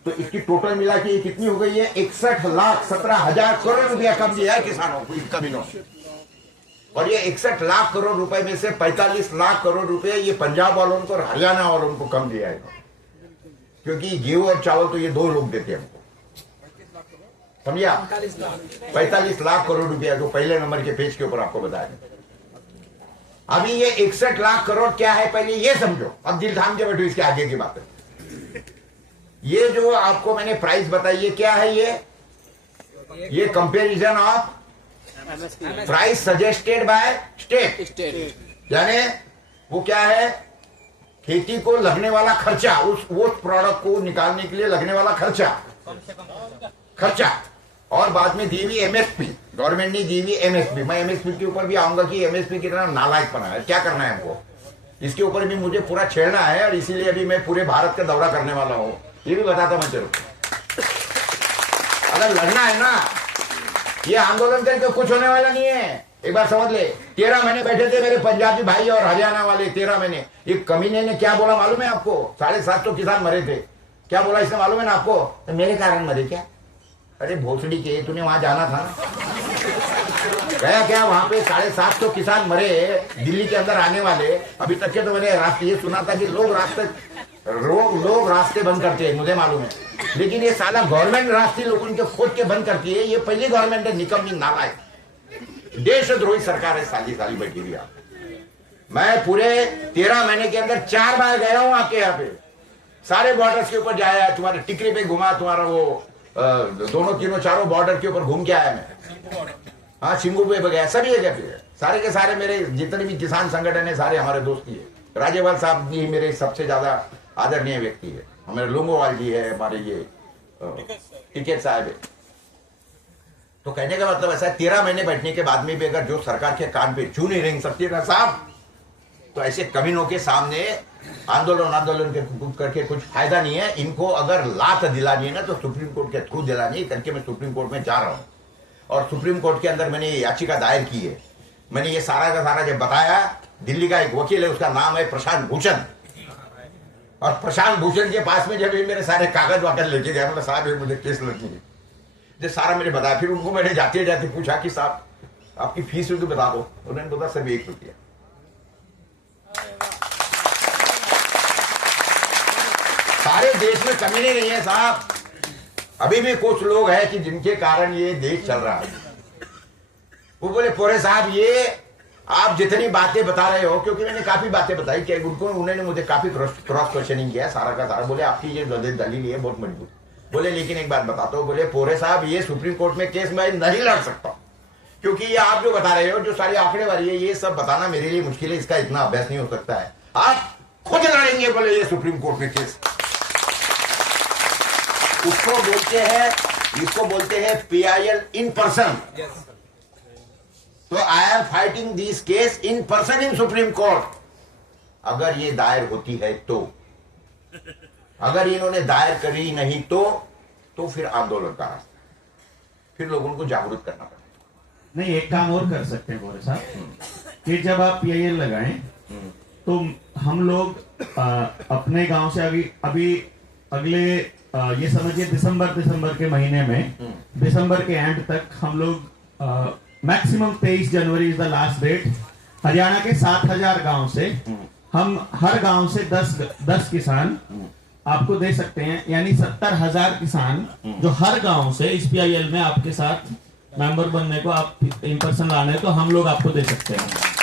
तो इसकी टोटल मिला के ये कितनी हो गई है? 61,17,000 करोड़ रुपया कम दिया है किसानों को इन कमीनों से। और ये 61 लाख करोड़ रुपए में से 45 लाख करोड़ रुपए ये पंजाब वालों को और हरियाणा वालों को कम दिया है। क्योंकि गेहूं और चावल तो ये 2 लोग देते हैं हमको, समझिए। 45 लाख करोड़ रुपया जो पहले नंबर के पेज के ऊपर आपको बताया। अभी ये 61 लाख करोड़ क्या है पहले ये समझो, अब दिल थाम के बैठो इसके आगे की बात है। ये जो आपको मैंने प्राइस बताई ये क्या है? ये comparison of price suggested by state, यानी वो क्या है? खेती को लगने वाला खर्चा, उस प्रोडक्ट को निकालने के लिए लगने वाला खर्चा, और बाद में दी हुई एमएसपी, गवर्नमेंट ने दी हुई एमएसपी। मैं एमएसपी के ऊपर भी आऊंगा कि एमएसपी कितना नालायक बना है, क्या करना है हमको, इसके ऊपर भी मुझे पूरा छेड़ना है। और इसीलिए अभी मैं पूरे भारत का दौरा करने वाला हूं, ये भी बताता मैं चलो। अगर लड़ना है ना, ये आंदोलन करके कुछ होने वाला नहीं है। एक बार समझ ले, 13 महीने बैठे थे मेरे पंजाबी भाई और हरियाणा वाले, 13 महीने। ये कमीने ने क्या बोला मालूम है आपको? 750 किसान मरे थे। क्या बोला इसने मालूम है ना आपको? तो मेरे कारण मरे क्या? अरे भोसड़ी के, तूने वहां जाना था ना, गया क्या? वहां पे 750 किसान मरे दिल्ली के अंदर आने वाले। अभी तक के तो मैंने रास्ते ये सुना था कि लोग रास्ते बंद करते हैं, मुझे मालूम है। लेकिन ये साला गवर्नमेंट रास्ते लोगों के खोद के बंद करती है। ये पहली गवर्नमेंट है निकम्मी नालायक, देशद्रोही सरकार है, साली बैठी हुई। मैं पूरे 13 महीने के अंदर 4 बार गया हूं आपके यहाँ पे, सारे बॉर्डर्स के ऊपर जाया, तुम्हारे टिकरी पे घुमा, तुम्हारा वो दोनों तीनों चारों बॉर्डर के ऊपर घूम के आया मैं। हाँ, सिंगू पे गया, सभी जगह पे। सारे के सारे मेरे जितने भी किसान संगठन है सारे हमारे दोस्त ही है। राज्यपाल साहब जी मेरे सबसे ज्यादा आदरणीय व्यक्ति है, हमारे लोंगोवाल जी है, हमारे ये टिकैत साहब है। तो कहने का मतलब ऐसा है, 13 महीने बैठने के बाद में भी अगर जो सरकार के कान पे चू नहीं रेंग सकती ना साहब, तो ऐसे कमीनों के सामने आंदोलन करके कुछ फायदा नहीं है। इनको अगर लात दिलानी है ना तो सुप्रीम कोर्ट के थ्रू दिलानी है करके मैं सुप्रीम कोर्ट में जा रहा हूं। और सुप्रीम कोर्ट के अंदर मैंने ये याचिका दायर की है। मैंने ये सारा का सारा जब बताया, दिल्ली का एक वकील है, उसका नाम है प्रशांत भूषण, और प्रशांत भूषण के पास में जब ये मेरे सारे कागज वागज लेके गया, मतलब साहब ये मुझे केस लगी है, जो सारा मैंने बताया। फिर उनको मैंने जाते जाते पूछा कि साहब आपकी फीस तो बता दो। उन्होंने बोला सब 1 रुपया। सारे देश में कमी नहीं है साहब। अभी भी कुछ लोग हैं कि जिनके कारण ये देश चल रहा है। वो बोले पोरे साहब ये आप जितनी बातें बता रहे हो, क्योंकि मैंने काफी बातें बताई कि उनको, उन्होंने मुझे काफी क्रॉस क्वेश्चनिंग किया सारा का सारा। बोले आपकी ये दलील है बहुत मजबूत। बोले लेकिन एक बात बताता हूँ, बोले पोरे साहब ये सुप्रीम कोर्ट में केस मैं नहीं लड़ सकता, क्योंकि ये आप जो बता रहे हो, जो सारी आंकड़े वाली है, ये सब बताना मेरे लिए मुश्किल है, इसका इतना अभ्यास नहीं हो सकता है, आप खुद लड़ेंगे बोले ये सुप्रीम कोर्ट में केस। उसको बोलते हैं, इसको बोलते हैं PIL इन पर्सन। तो I am fighting this case in person in Supreme Court. अगर ये दायर होती है तो, अगर इन्होंने दायर करी नहीं तो फिर आंदोलन का रास्ता, फिर लोगों को जागरूक करना पड़ेगा। नहीं, एक काम और कर सकते हैं गोरे साहब कि जब आप PIL लगाएं तो हम लोग अपने गांव से अभी अगले ये समझिए दिसंबर के महीने में, दिसंबर के एंड तक हम लोग maximum 23 January is the last date, Haryana के 7000 गांव से हम हर गांव से 10 किसान आपको दे सकते हैं, यानी 70,000 किसान जो हर गांव से इस PIL में आपके साथ मेंबर बनने को, आप इन पर्सन लाने को हम लोग आपको दे सकते हैं।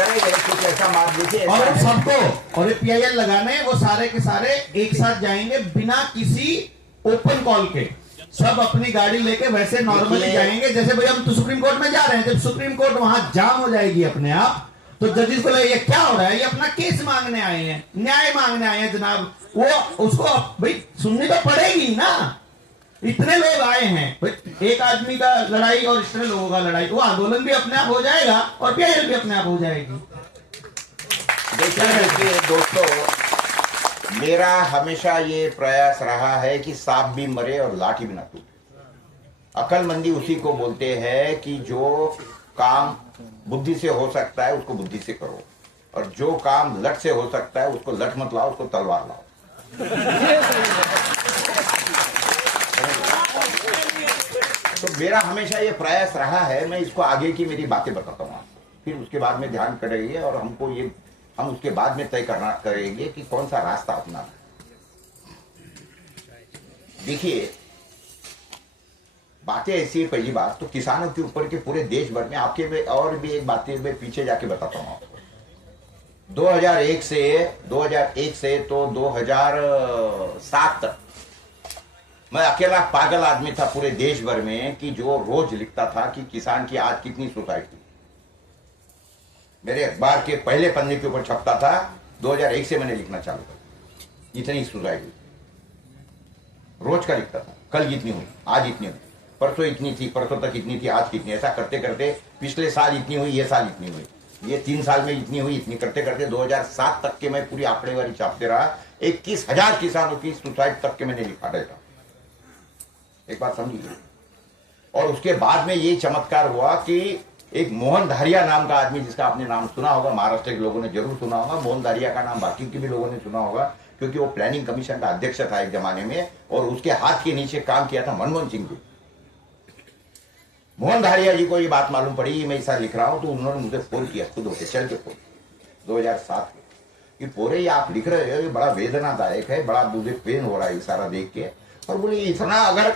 कुछ ऐसा मार दीजिए और सबको, और ये PIL लगाने वो सारे के सारे एक साथ जाएंगे बिना किसी ओपन कॉल के, सब अपनी गाड़ी लेके वैसे नॉर्मली जाएंगे जैसे भाई हम तो सुप्रीम कोर्ट में जा रहे हैं। जब सुप्रीम कोर्ट वहां जाम हो जाएगी अपने आप, तो जजेस को लगे ये क्या हो रहा है, ये अपना केस मांगने आए हैं, न्याय मांगने आए हैं जनाब, वो उसको भाई सुननी तो पड़ेगी ना। इतने लोग आए हैं, एक आदमी का लड़ाई और इतने लोगों का लड़ाई, वो आंदोलन भी अपने आप हो जाएगा और PIL भी अपने आप हो जाएगी। देखिए दोस्तों, मेरा हमेशा ये प्रयास रहा है कि सांप भी मरे और लाठी भी ना टूटे। अक्लमंदी उसी को बोलते हैं कि जो काम बुद्धि से हो सकता है उसको बुद्धि से करो, और जो काम लठ से हो सकता है उसको लठ मत लाओ, उसको तलवार लाओ। तो मेरा हमेशा ये प्रयास रहा है। मैं इसको आगे की मेरी बातें बताता हूँ, फिर उसके बाद में ध्यान करेंगे और हमको ये, हम उसके बाद में तय करना करेंगे कि कौन सा रास्ता अपनाना। देखिए बातें ऐसी है, पहली बात तो किसानों के ऊपर के पूरे देश भर में, आपके में और भी एक बातें मैं पीछे जाके बताता हूँ आपको। 2001 से तो 2007 तक मैं अकेला पागल आदमी था पूरे देश भर में कि जो रोज लिखता था कि किसान की आज कितनी सुसाइड हुई। मेरे अखबार के पहले पन्ने के ऊपर छपता था। 2001 से मैंने लिखना चालू कर, इतनी सुसाइड हुई रोज का लिखता था। कल इतनी हुई, आज इतनी हुई, परसों इतनी थी, परसों तक इतनी थी, आज कितनी, ऐसा करते करते पिछले साल इतनी हुई, ये साल इतनी हुई, ये 3 साल में इतनी हुई, इतनी करते करते 2007 तक के मैं पूरी आंकड़ेवारी छापते रहा। 21,000 किसानों की सुसाइड तक के मैंने लिखा रहता। एक बात समझिए। और उसके बाद में ये चमत्कार हुआ कि एक मोहन धारिया नाम का आदमी, जिसका आपने नाम सुना होगा, महाराष्ट्र के लोगों ने जरूर सुना होगा, मोहन धारिया का नाम बाकी के भी लोगों ने सुना होगा, क्योंकि वो प्लानिंग कमीशन का अध्यक्ष था एक जमाने में, और उसके हाथ के नीचे काम किया था मनमोहन सिंह जी। मोहन धारिया जी को ये बात मालूम पड़ी, मैं ऐसा लिख रहा हूं, तो उन्होंने मुझे फोन किया, खुद होके चल के फोन 2007 कि पूरे ये आप लिख रहे हो, ये बड़ा वेदनादायक है, बड़ा मुझे पेन हो रहा है सारा देख के। और बोले इतना अगर,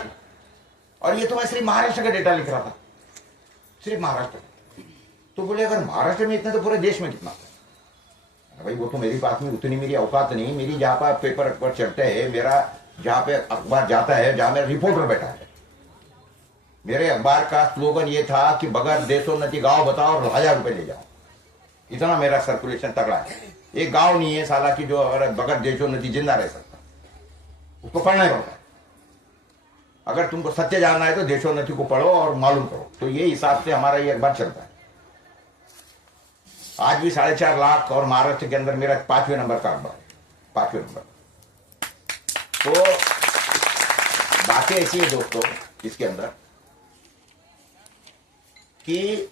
और ये तो मैं सिर्फ महाराष्ट्र का डेटा लिख रहा था, सिर्फ महाराष्ट्र। तो बोले अगर महाराष्ट्र में इतना तो पूरे देश में कितना। भाई वो तो मेरी बात में उतनी मेरी औकात नहीं, मेरी जहां पर पेपर अखबार चलते हैं, मेरा जहां पे अखबार जाता है, जहां मेरा रिपोर्टर बैठा है, मेरे अखबार का स्लोगन ये था कि बगैर देशोन्नति गांव बताओ और 1000 रुपए ले जाओ। इतना मेरा सर्कुलेशन तगड़ा है। एक गांव नहीं है साला की जो अगर बगैर देशोन्नति जिंदा रह सकता, उसको पढ़ना ही पड़ता है। अगर तुमको सत्य जानना है तो देशोन्नति को पढ़ो और मालूम करो। तो ये हिसाब से हमारा ये अखबार चलता है। आज भी 4.5 लाख, और महाराष्ट्र के अंदर मेरा 5वें नंबर का अखबार है, 5वें नंबर। तो बातें ऐसी है दोस्तों इसके अंदर कि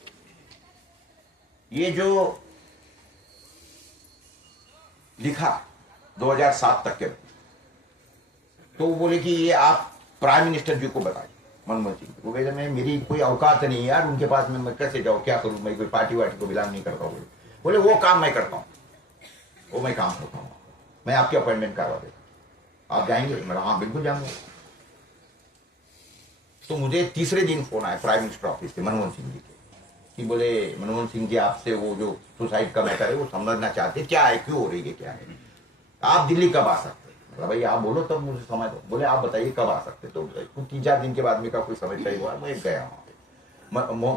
ये जो लिखा 2007 तक के, तो वो बोले कि ये आप प्राइम मिनिस्टर जी को बताइए, मनमोहन सिंह को। वैसे मैं, मेरी कोई औकात नहीं यार उनके पास में, मैं कैसे जाऊँ, क्या करूँ, मैं कोई पार्टी वार्टी को बिलोंग नहीं करता हूँ। बोले वो काम मैं करता हूँ, वो मैं काम करता हूँ, मैं आपकी अपॉइंटमेंट करवा देता, आप जाएंगे? मैं हाँ बिल्कुल जाऊंगा। तो मुझे तीसरे दिन फोन आया प्राइम मिनिस्टर ऑफिस से, मनमोहन सिंह जी के, कि बोले मनमोहन सिंह जी आपसे वो जो सुसाइड का मैटर है वो समझना चाहते, क्या है, क्यों हो रही है, क्या है, आप दिल्ली कब आ सकते? मतलब भाई आप बोलो तब मुझे समय दो। बोले आप बताइए कब आ सकते? तो 3-4 दिन के बाद में का कोई समय तय हुआ, मैं गया वहाँ।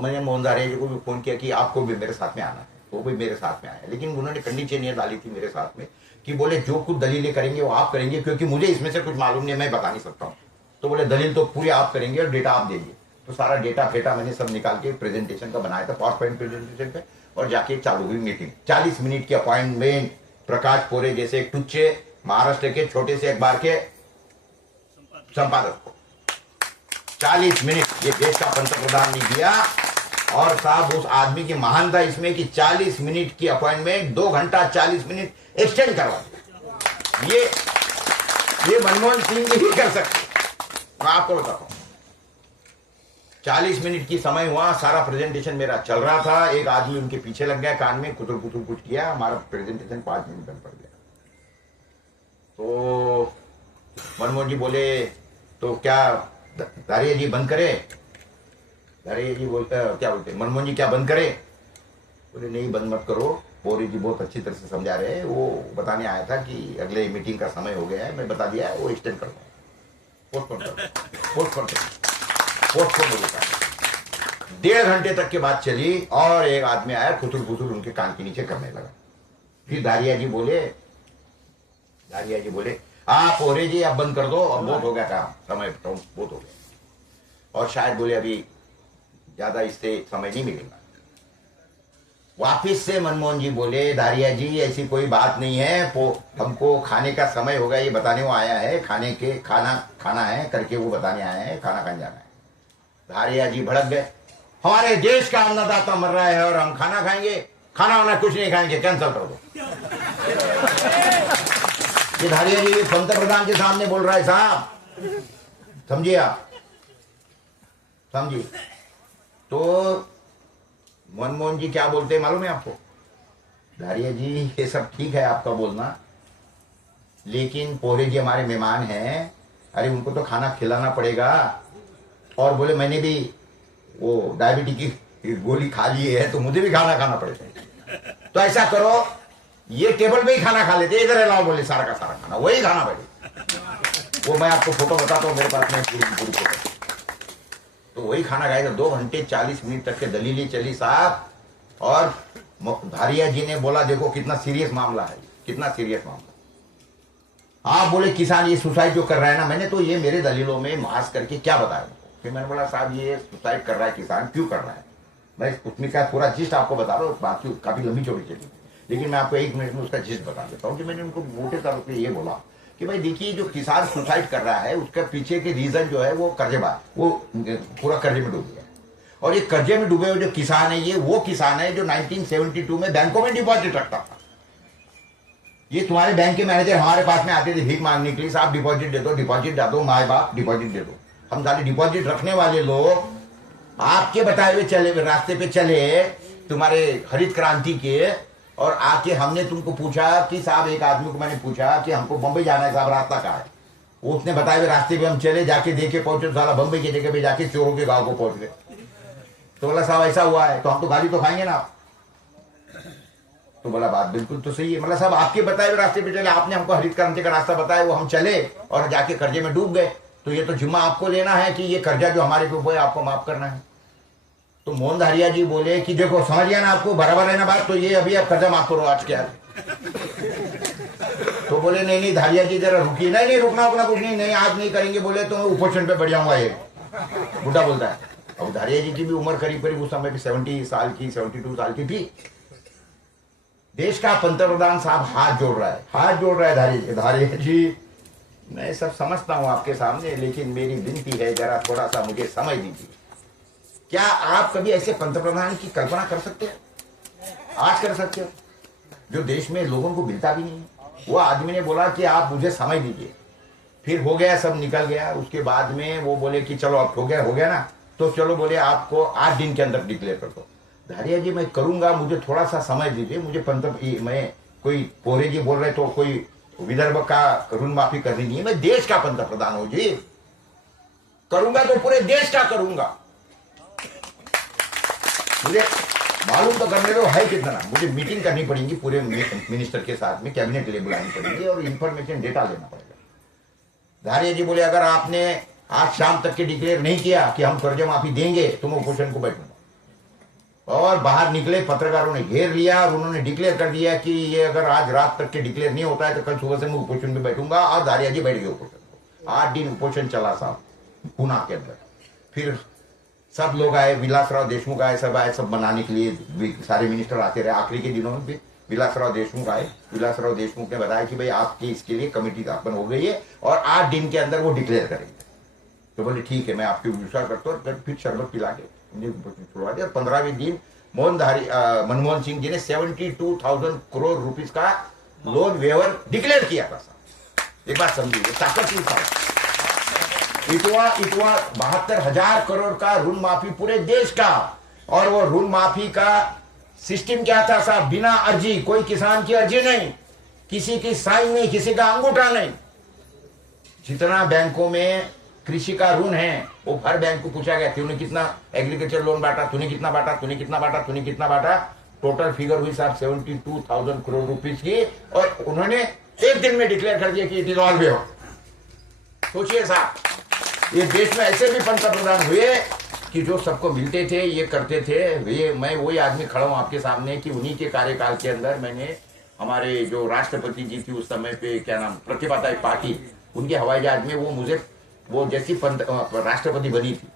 मैंने मोहन धारिया जी को भी फोन किया कि आपको भी मेरे साथ में आना है, वो भी मेरे साथ में आया, लेकिन उन्होंने कंडीशन ये डाली थी मेरे साथ में कि बोले जो कुछ दलीलें करेंगे वो आप करेंगे, क्योंकि मुझे इसमें से कुछ मालूम नहीं, मैं बता नहीं सकता हूँ। तो बोले दलील तो पूरी आप करेंगे और डेटा आप देंगे। तो सारा डेटा फेटा मैंने सब निकाल के प्रेजेंटेशन का बनाया था, पावर पॉइंट प्रेजेंटेशन पे, और जाके चालू हुई मीटिंग। 40 मिनट की अपॉइंटमेंट प्रकाश पोरे जैसे एक टुच्चे महाराष्ट्र के छोटे से अखबार के संपादक को 40 मिनट ये देश का पंतप्रधान ने दिया। और साहब उस आदमी की महानता इसमें कि 40 मिनट की अपॉइंटमेंट 2 घंटा 40 मिनट एक्सटेंड करवा दिया। ये मनमोहन सिंह जी ही कर सकते, मैं आपको बताता हूं। 40 मिनट की समय हुआ, सारा प्रेजेंटेशन मेरा चल रहा था, एक आदमी उनके पीछे लग गया, कान में कुतुर कुतुर कुछ किया, हमारा प्रेजेंटेशन 5 मिनट में पड़ गया। तो मनमोहन जी बोले तो क्या धारिया जी बंद करे? धारिया जी बोलते क्या बोलते, मनमोहन जी क्या बंद करे? बोले नहीं बंद मत करो, पोरे जी बहुत अच्छी तरह से समझा रहे हैं, वो बताने आया था कि अगले मीटिंग का समय हो गया है, मैं बता दिया है, वो एक्सटेंड कर दूंगा, पोस्टपोन 1.5 घंटे तक की बात चली और एक आदमी आया खुतुर खुतुर उनके कान के नीचे करने लगा। फिर धारिया जी बोले आप पोरे जी आप बंद कर दो, अब बहुत हो गया काम, समय बहुत हो गया, और शायद बोले अभी ज्यादा इससे समय नहीं मिलेगा। वापिस से मनमोहन जी बोले धारिया जी ऐसी कोई बात नहीं है, हमको खाने का समय होगा ये बताने वो आया है, खाना है करके वो बताने आया है, खाना खाने जाना है। धारिया जी भड़क गए, हमारे देश का अन्नदाता मर रहा है और हम खाना खाएंगे? खाना वाना कुछ नहीं खाएंगे, कैंसिल कर दो। ये धारिया जी पंतप्रधान के सामने बोल रहा है साहब, समझिए आप, समझिए। तो मनमोहन जी क्या बोलते हैं मालूम है आपको? धारिया जी ये सब ठीक है आपका बोलना, लेकिन पोरे जी हमारे मेहमान हैं, अरे उनको तो खाना खिलाना पड़ेगा, और बोले मैंने भी वो डायबिटीज की गोली खा ली है तो मुझे भी खाना पड़ेगा। तो ऐसा करो ये टेबल पे ही खाना खा लेते, इधर लाओ, बोले सारा का सारा खाना वही खाना पड़ेगा। वो मैं आपको फोटो बताता हूँ, मेरे पास में पूरी फोटो। तो वही खाना खाएगा। 2 घंटे 40 मिनट तक के दलीलें चली साहब, और धारिया जी ने बोला देखो कितना सीरियस मामला है, कितना सीरियस मामला। आप बोले किसान ये सुसाइड जो कर रहा है ना, मैंने तो ये मेरे दलीलों में मास करके क्या बताया। फिर मैंने बोला साहब ये सुसाइड कर रहा है किसान, क्यों कर रहा है? मैं उसमें का पूरा जिस्ट आपको बता रहा हूँ, बात काफी लंबी चौड़ी चली, लेकिन मैं आपको 1 मिनट में उसका जिस्ट बता देता हूँ। कि मैंने उनको मोटे तौर पर ये बोला कि भाई देखिए जो किसान सुसाइड कर रहा है उसके पीछे के रीजन जो है वो कर्जेबाज, वो पूरा कर्जे में डूब गया। और ये कर्जे में डूबे हुए जो किसान है, ये वो किसान है जो 1972 में बैंकों में डिपॉजिट रखता था। ये तुम्हारे बैंक के मैनेजर हमारे पास में आते थे भीख मांगने के लिए, साहब डिपॉजिट दे दो, डिपॉजिट दे दो, माए बाप डिपॉजिट दे दो। हम सारे डिपॉजिट रखने वाले लोग आपके बताए हुए चले रास्ते पे चले, तुम्हारे हरित क्रांति के, और आके हमने तुमको पूछा कि साहब, एक आदमी को मैंने पूछा कि हमको बंबई जाना है साहब, रास्ता कहाँ है? उसने बताए हुए रास्ते पे हम चले, जाके देखे पहुंचे, साला बंबई की जगह पे जाके चोरों के गांव को पहुंच गए। तो बोला साहब ऐसा हुआ है तो हम तो गाली तो खाएंगे ना। तो बोला बात बिल्कुल तो सही है। मतलब साहब आपके बताए हुए रास्ते पे चले, आपने हमको हरित क्रांति का रास्ता बताया, वो हम चले और जाके कर्जे में डूब गए, तो ये तो जिम्मा आपको लेना है कि ये कर्जा जो हमारे ऊपर है आपको माफ करना है। तो मोहन धारिया जी बोले कि देखो समझ गया ना, आपको बराबर है ना बात, तो ये अभी आप कर्जा माफ करो आज क्या। तो बोले नहीं धारिया जी जरा रुकिए, नहीं रुकना कुछ नहीं, आज नहीं करेंगे बोले तो मैं उपोषण पे बढ़ जाऊंगा। ये बुढ़ा बोलता है। अब धारिया जी की भी उम्र करीब उस समय भी 70 साल की, 72 साल की थी। देश का पंतप्रधान साहब हाथ जोड़ रहा है धारिया जी। मैं सब समझता हूं आपके सामने, लेकिन मेरी विनती है जरा थोड़ा सा मुझे समय दीजिए। क्या आप कभी ऐसे पंतप्रधान की कल्पना कर सकते हैं? आज कर सकते हो, जो देश में लोगों को मिलता भी नहीं है। वो आदमी ने बोला कि आप मुझे समय दीजिए, फिर हो गया, सब निकल गया। उसके बाद में वो बोले कि चलो अब हो गया ना, तो चलो बोले आपको 8 दिन के अंदर डिक्लेयर कर दो। धारिया जी मैं करूंगा, मुझे थोड़ा सा समय दीजिए, मुझे मैं कोई पोरे जी बोल रहे तो कोई विदर्भ का ऋण माफी करनी नहीं है, मैं देश का पंतप्रधान हूं जी, करूंगा तो पूरे देश का करूंगा। मुझे मालूम तो करने दो है कितना, मुझे मीटिंग करनी पड़ेगी पूरे मिनिस्टर के साथ में, कैबिनेट के लिए बुलानी पड़ेगी और इंफॉर्मेशन डेटा लेना पड़ेगा। धारिया जी बोले अगर आपने आज शाम तक के डिक्लेयर नहीं किया कि हम कर्ज माफी देंगे तो मैं उपोषण को बैठूंगा। और बाहर निकले, पत्रकारों ने घेर लिया और उन्होंने डिक्लेयर कर दिया कि ये अगर आज रात तक के डिक्लेयर नहीं होता है तो कल सुबह से मैं उपोषण में बैठूंगा। और धारिया जी बैठ गए उपोषण। 8 दिन उपोषण चला साहब पूना के अंदर। फिर सब लोग आए, विलासराव देशमुख आए, सब आए, सब बनाने के लिए सारे मिनिस्टर आते रहे। आखिरी के दिनों में भी विलासराव देशमुख आए। विलासराव देशमुख ने बताया कि भाई आपकी इसके लिए कमेटी स्थापन हो गई है और 8 दिन के अंदर वो डिक्लेयर करेंगे। तो बोले ठीक है, मैं आपके विश्वास करता हूँ। फिर शरबत पिला के छुड़वा दिया। 15वें दिन मनमोहन सिंह जी ने 72,000 करोड़ रुपीस का लोन वेवर डिक्लेयर किया था। एक बात समझिए, ताकत की साहब इतवा 72,000 करोड़ का ऋण माफी पूरे देश का। और वो ऋण माफी का सिस्टम क्या था साहब? बिना अर्जी, कोई किसान की अर्जी नहीं, किसी की साइन नहीं, किसी का अंगूठा नहीं। जितना बैंकों में कृषि का ऋण है वो हर बैंक को पूछा गया तूने कितना एग्रीकल्चर लोन बांटा, तूने कितना बांटा, तूने कितना बांटा, तूने कितना बांटा। टोटल फिगर हुई साहब 72,000 करोड़ रुपीस की। और उन्होंने एक दिन में डिक्लेयर कर दिया कि इट इज ऑल वे। सोचिए साहब, ये देश में ऐसे भी पंतप्रधान हुए कि जो सबको मिलते थे, ये करते थे। ये मैं वही आदमी खड़ा हूं आपके सामने कि उन्हीं के कार्यकाल के अंदर मैंने हमारे जो राष्ट्रपति जी थी उस समय पे, क्या नाम, प्रतिभा पाटिल, उनके हवाई जहाज में वो मुझे वो जैसी राष्ट्रपति बनी थी,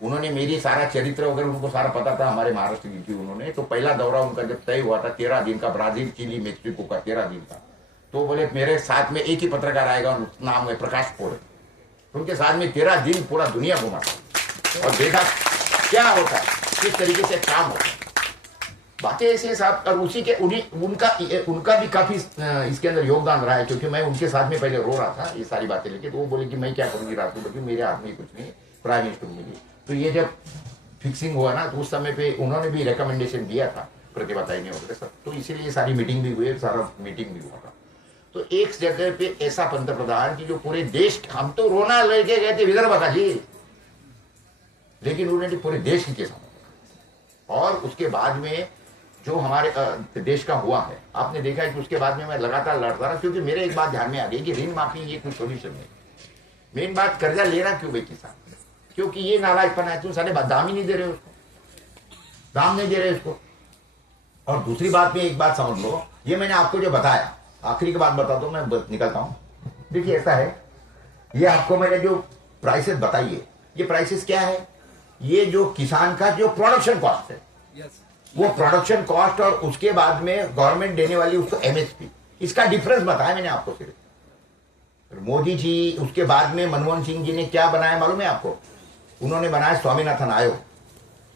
उन्होंने मेरी सारा चरित्र वगैरह उनको सारा पता था। हमारे महाराष्ट्र की थी उन्होंने। तो पहला दौरा उनका जब तय हुआ था 13 दिन का, ब्राजील, चिली, मेक्सिको का 13 दिन का, तो बोले मेरे साथ में एक ही पत्रकार आएगा, नाम है प्रकाश पोरे। उनके साथ में 13 दिन पूरा दुनिया घुमा और देखा क्या होता है, किस तरीके से काम होता है, बातें ऐसे साहब। और उसी के उनका भी काफी इसके अंदर योगदान रहा है, क्योंकि मैं उनके साथ में पहले रो रहा था ये सारी बातें लेके। तो वो बोले कि मैं क्या करूंगी रात को, क्योंकि मेरे हाथ में कुछ नहीं, प्राइम मिनिस्टर मिली। तो ये जब फिक्सिंग हुआ ना तो उस समय पे उन्होंने भी रिकमेंडेशन दिया था, प्रतिभाताई ने वगैरह सब। तो इसीलिए सारी मीटिंग भी हुई, सारा मीटिंग भी हुआ था। तो एक जगह पे ऐसा पंतप्रधान की जो पूरे देश, हम तो रोना लेके गए थे विदर्भ का जी, लेकिन उन्होंने पूरे देश की किसान। और उसके बाद में जो हमारे देश का हुआ है, आपने देखा है कि उसके बाद में मैं लगातार लड़ता रहा, क्योंकि मेरे एक बात ध्यान में आ गई कि ऋण माफी ये कोई सोल्यूशन नहीं। मेन बात, कर्जा ले रहा क्यों भाई किसान? क्योंकि ये नालायकपना है, तुम सारे दाम ही नहीं दे रहे उसको, दाम नहीं दे रहे उसको। और दूसरी बात में एक बात समझ लो, ये मैंने आपको जो बताया, आखिरी की बात बता दो, मैं निकलता हूं। देखिए ऐसा है, ये आपको मैंने जो प्राइसेस बताई है, ये प्राइसेस क्या है? ये जो किसान का जो प्रोडक्शन कॉस्ट है, वो प्रोडक्शन कॉस्ट और उसके बाद में गवर्नमेंट देने वाली उसको एमएसपी, इसका डिफरेंस बताया मैंने आपको सिर्फ। मोदी जी, उसके बाद में मनमोहन सिंह जी ने क्या बनाया मालूम है आपको? उन्होंने बनाया स्वामीनाथन आयोग।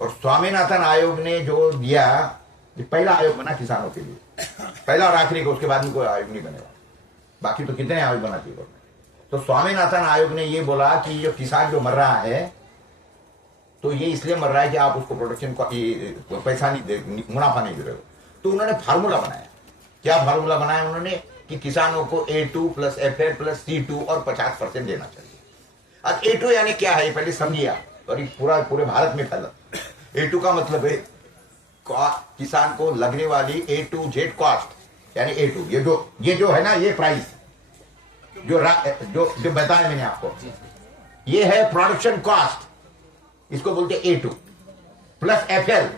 और स्वामीनाथन आयोग ने जो दिया, पहला आयोग बना किसानों के लिए, पहला और आखिरी को, उसके बाद में कोई आयोग नहीं बनेगा। बाकी तो कितने आयोग बनाती है। तो स्वामीनाथन आयोग ने ये बोला कि जो किसान जो मर रहा है, तो ये इसलिए मर रहा है कि आप उसको प्रोडक्शन को पैसा नहीं दे, मुनाफा नहीं दे रहे हो। तो उन्होंने फार्मूला बनाया। क्या फार्मूला बनाया उन्होंने? कि किसानों को A2 + FL + C2 और 50% देना चाहिए। अब A2 यानी क्या है, पहले समझिए। और पूरे भारत में फैला। A2 का मतलब है किसान को लगने वाली A to Z कॉस्ट, यानी A2, ये जो है ना, ये प्राइस जो बताया मैंने आपको, ये है प्रोडक्शन कॉस्ट, इसको बोलते हैं A2 + FL।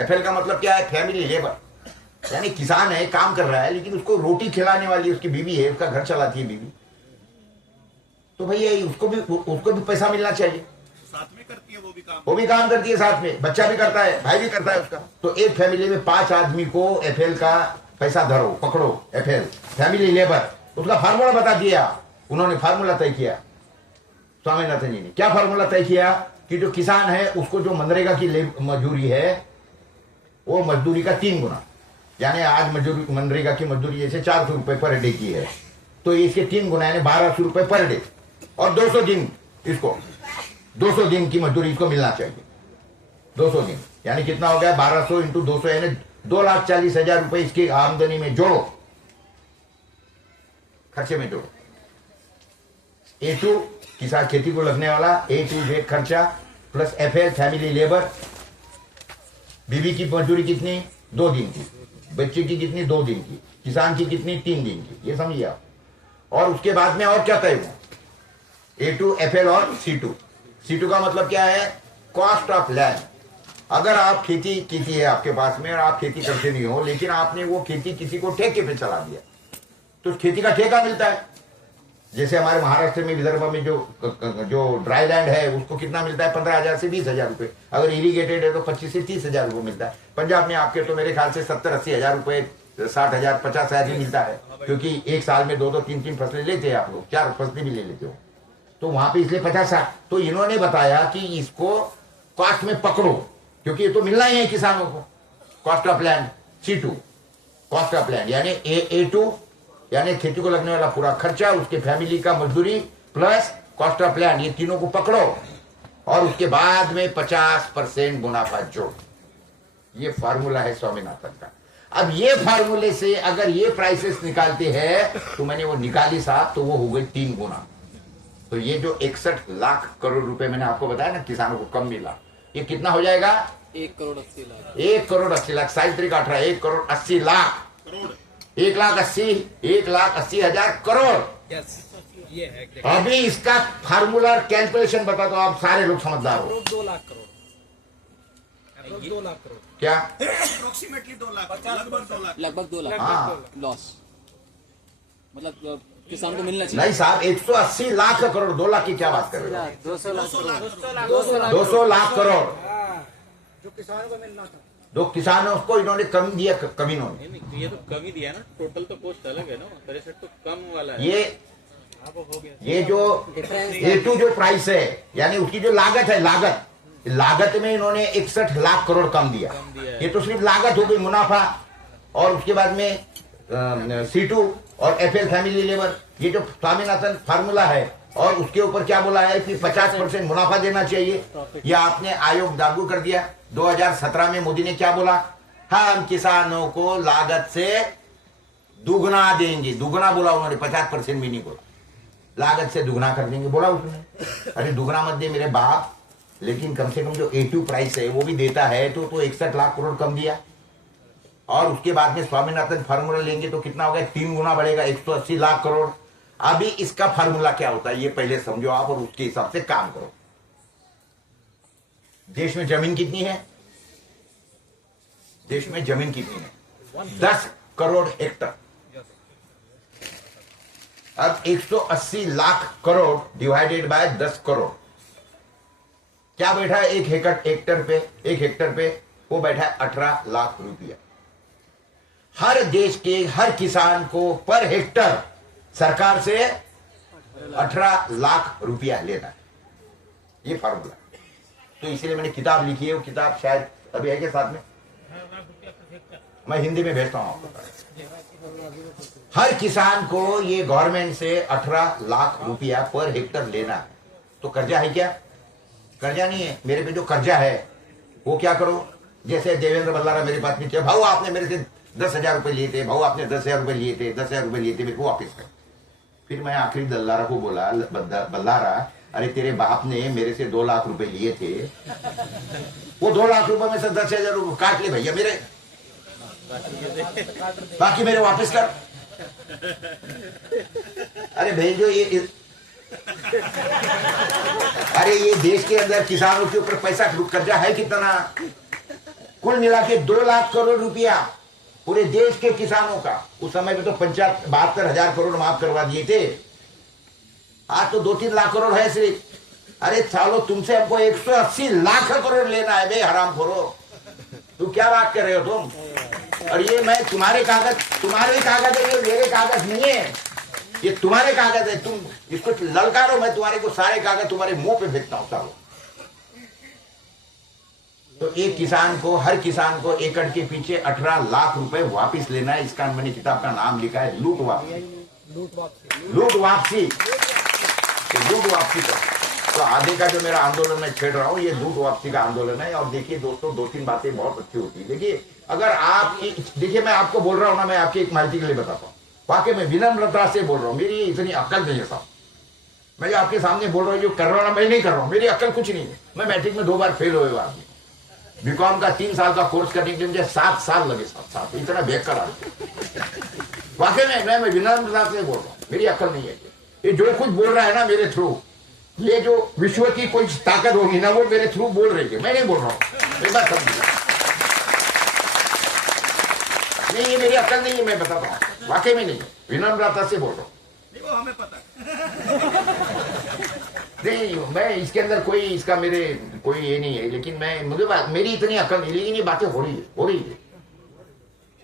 FL का मतलब क्या है? फैमिली लेबर, यानी किसान है, काम कर रहा है, लेकिन उसको रोटी खिलाने वाली उसकी बीवी है, उसका घर चलाती है बीवी। तो भैया उसको भी पैसा मिलना चाहिए। साथ में करती है वो भी काम करती है, साथ में बच्चा भी करता है, भाई भी करता है उसका। तो एक फैमिली में 5 आदमी को FL का पैसा धरो, पकड़ो, FL फैमिली लेबर, उसका फार्मूला बता दिया उन्होंने। फार्मूला तय किया स्वामीनाथन जी ने। क्या फार्मूला तय किया? कि जो किसान है उसको जो मनरेगा की मजदूरी है, वो मजदूरी का 3 गुना, यानी आज मनरेगा की मजदूरी जैसे 400 रुपए पर डे की है, तो इसके 3 गुना, यानी 1200 रुपए पर डे। और 200 दिन, इसको 200 दिन की मजदूरी इसको मिलना चाहिए। 200 दिन यानी कितना हो गया? 1200 × 200 यानी 2,40,000 रुपए इसकी आमदनी में जोड़ो, खर्चे में जोड़ो। A2 किसान खेती को लगने वाला A to Z खर्चा + FL फैमिली लेबर बीवी की मजदूरी कितनी? 2 दिन की। बच्चे की कितनी? 2 दिन की। किसान की कितनी? 3 दिन की। ये समझिए आप। और उसके बाद में और क्या तय हुआ? A2, FL और C2। C2 का मतलब क्या है? Cost of land. अगर आप खेती है आपके पास में और आप खेती करते नहीं हो, लेकिन आपने वो खेती किसी को ठेके पे चला दिया, तो खेती का ठेका मिलता है। जैसे हमारे महाराष्ट्र में, विदर्भ में जो ड्राई लैंड है उसको कितना मिलता है? 15,000 से 20,000 रुपए। अगर इरीगेटेड है तो 25 से 30,000 रुपये मिलता है। पंजाब में आपके तो मेरे ख्याल से 70-80 हजार रुपए, 60,000, 50,000 ही मिलता है, क्योंकि एक साल में 2-2, 3-3 फसलें लेते हैं आप लोग, 4 फसलें भी ले लेते हो, तो वहां पे इसलिए 50-60। तो इन्होंने बताया कि इसको कॉस्ट में पकड़ो, क्योंकि ये तो मिलना ही है किसानों को। Cost of land C2, cost of land यानी A2 यानी खेती को लगने वाला पूरा खर्चा, उसके फैमिली का मजदूरी प्लस कॉस्ट ऑफ लैंड, ये तीनों को पकड़ो और उसके बाद में 50% मुनाफा जोड़। ये फार्मूला है स्वामीनाथन का। अब ये फार्मूले से अगर ये प्राइसेस निकालते हैं, तो मैंने वो निकाली साहब, तो वो हो गई 3 गुना। तो ये जो 61 लाख करोड़ रुपए मैंने आपको बताया ना किसानों को कम मिला, ये कितना हो जाएगा? 1 करोड़ 80 लाख। 1 करोड़ 80 लाख, 7×18, 1 करोड़ 80 लाख, 1,80,000 करोड़। यस, ये है exactly। अभी इसका फार्मूला कैलकुलेशन बता दो आप, सारे लोग समझदार हो। Approach 2 lakh crore, approach 2 lakh crore. क्या? अप्रोक्सीमेटली 2 लाख, लगभग 2 लाख। लगभग 2 लाख हाँ लॉस, मतलब किसान को मिलना चाहिए। नहीं साहब, 180 लाख करोड़, 2 लाख की क्या बात कर रहे हो? 200 लाख 200 लाख करोड़ हाँ, जो किसानों को मिलना था। जो किसानों को इन्होंने कम दिया, कमीनों ने। नहीं, ये तो कम ही दिया ना, टोटल तो कॉस्ट अलग है ना, 63 तो कम वाला है। ये हो गया। ये जो A2 जो प्राइस है, यानी उसकी जो लागत है, लागत में इन्होंने 61 लाख करोड़ कम दिया। ये तो सिर्फ लागत हो गई, मुनाफा। और उसके बाद में C2 और FL फैमिली लेबर, ये जो स्वामीनाथन फार्मूला है, और उसके ऊपर क्या बोला है कि 50% मुनाफा देना चाहिए। ये आपने आयोग लागू कर दिया। 2017 में मोदी ने क्या बोला? हम किसानों को लागत से दुगना देंगे। दुगना बोला उन्होंने, 50% भी नहीं बोला, लागत से दुगना कर देंगे बोला उसने। अरे दुगना मत दे मेरे बाप, लेकिन कम से कम जो A2 प्राइस है वो भी देता है, तो 61 लाख करोड़ कम दिया। और उसके बाद में स्वामीनाथन फार्मूला लेंगे तो कितना होगा? 3 गुना बढ़ेगा, 180 लाख करोड़। अभी इसका फार्मूला क्या होता है ये पहले समझो आप, और उसके हिसाब से काम करो। देश में जमीन कितनी है? देश में जमीन कितनी है? 10 करोड़ हेक्टर। अब 180 लाख करोड़ डिवाइडेड बाय 10 करोड़, क्या बैठा है एक हेक्टर पे? एक हेक्टर पे वो बैठा है 18 लाख रुपया। हर देश के हर किसान को पर हेक्टर सरकार से 18 लाख रुपया लेना है, ये फार्मूला। तो इसलिए मैंने किताब लिखी है, वो किताब शायद अभी है के साथ में, मैं हिंदी में भेजता हूं आपको। हर किसान को ये गवर्नमेंट से 18 लाख रुपया पर हेक्टर लेना है। तो कर्जा है क्या? कर्जा नहीं है। मेरे पे जो कर्जा है वो क्या करो? जैसे देवेंद्र बल्लारा मेरे पास में किया, भाऊ आपने मेरे से 10,000 रुपए लिए थे, भाऊ आपने 10,000 रुपए लिए थे, 10,000 रुपए लिए थे, मेरे को वापिस कर। फिर मैं आखिरी दल्लारा को बोला, बल्लारा अरे तेरे बाप ने मेरे से 2 लाख रुपए लिए थे, वो 2 लाख रुपए में से 10,000 रुपए काट ले भैया मेरे, बाकी मेरे वापस कर। अरे भेजो ये अरे ये देश के अंदर किसानों के ऊपर पैसा कर्जा है कितना? कुल मिला के 2 लाख करोड़ रुपया पूरे देश के किसानों का। उस समय में तो 72,000 करोड़ माफ करवा दिए थे, आज तो 2-3 लाख करोड़ है सिर्फ। अरे सालो तुमसे हमको 180 लाख करोड़ लेना है बे हरामखोरो, तू क्या बात कर रहे हो तुम? और ये मैं तुम्हारे कागज है, ये मेरे कागज नहीं है, ये तुम्हारे कागज है। तुम इसको ललकारो, मैं तुम्हारे को सारे कागज तुम्हारे मुंह पे फेंकता हूं सालो। तो एक किसान को, हर किसान को एकड़ के पीछे 18 लाख रुपए वापिस लेना है। इसका मैंने किताब का नाम लिखा है लूट वापसी। लूट वापसी तो आधे का जो मेरा आंदोलन मैं छेड़ रहा हूं, ये लूट वापसी का आंदोलन है। और देखिए दोस्तों, 2-3 बातें बहुत अच्छी होती है। देखिए अगर आप, देखिए मैं आपको बोल रहा हूं ना, मैं आपकी एक माहिती के लिए बताता हूं, वाकई में विनम्रता से बोल रहा हूं, मेरी इतनी अक्ल नहीं है साहब। मैं जो आपके सामने बोल रहा हूँ, जो कर रहा हूं ना, मैं नहीं कर रहा हूं, मेरी अक्ल कुछ नहीं है। मैं मैट्रिक में 2 बार फेल हुए आदमी, बीकॉम का 3 साल का कोर्स करने के लिए मुझे 7 साल लगे। 7 साल इतना बेकार आदमी। वाकई में मैं विनम्रता से बोल रहा हूँ, मेरी अक्ल नहीं है ये जो कुछ बोल रहा है ना मेरे थ्रू, ये जो विश्व की कोई ताकत होगी ना वो मेरे थ्रू बोल रही है, मैं नहीं बोल रहा हूँ। एक बात समझिए, नहीं ये मेरी अक्ल नहीं है, मैं बता रहा हूँ, वाकई में नहीं है, विनम्रता से बोल रहा हूँ। नहीं वो हमें पता है। नहीं मैं इसके अंदर कोई इसका मेरे कोई ये नहीं है, लेकिन मैं मुझे मेरी इतनी अकल नहीं, लेकिन ये बातें हो रही है।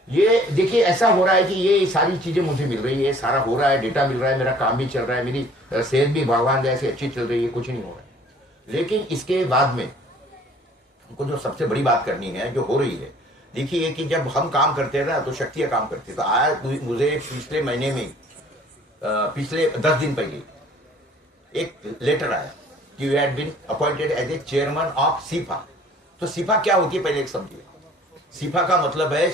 ये देखिए ऐसा हो रहा है कि ये सारी चीजें मुझे मिल रही है, सारा हो रहा है, डेटा मिल रहा है, मेरा काम भी चल रहा है, मेरी सेहत भी भगवान जैसे अच्छी चल रही है, कुछ नहीं हो रहा है। लेकिन इसके बाद में हमको जो सबसे बड़ी बात करनी है जो हो रही है, देखिए कि जब हम काम करते हैं ना तो शक्तियां काम करती है। तो आज मुझे पिछले महीने में पिछले 10 दिन पहले एक लेटर आया कि you had been appointed as a chairman of सीफा। तो सीफा क्या होती है पहले एक समझिए। सीफा का मतलब है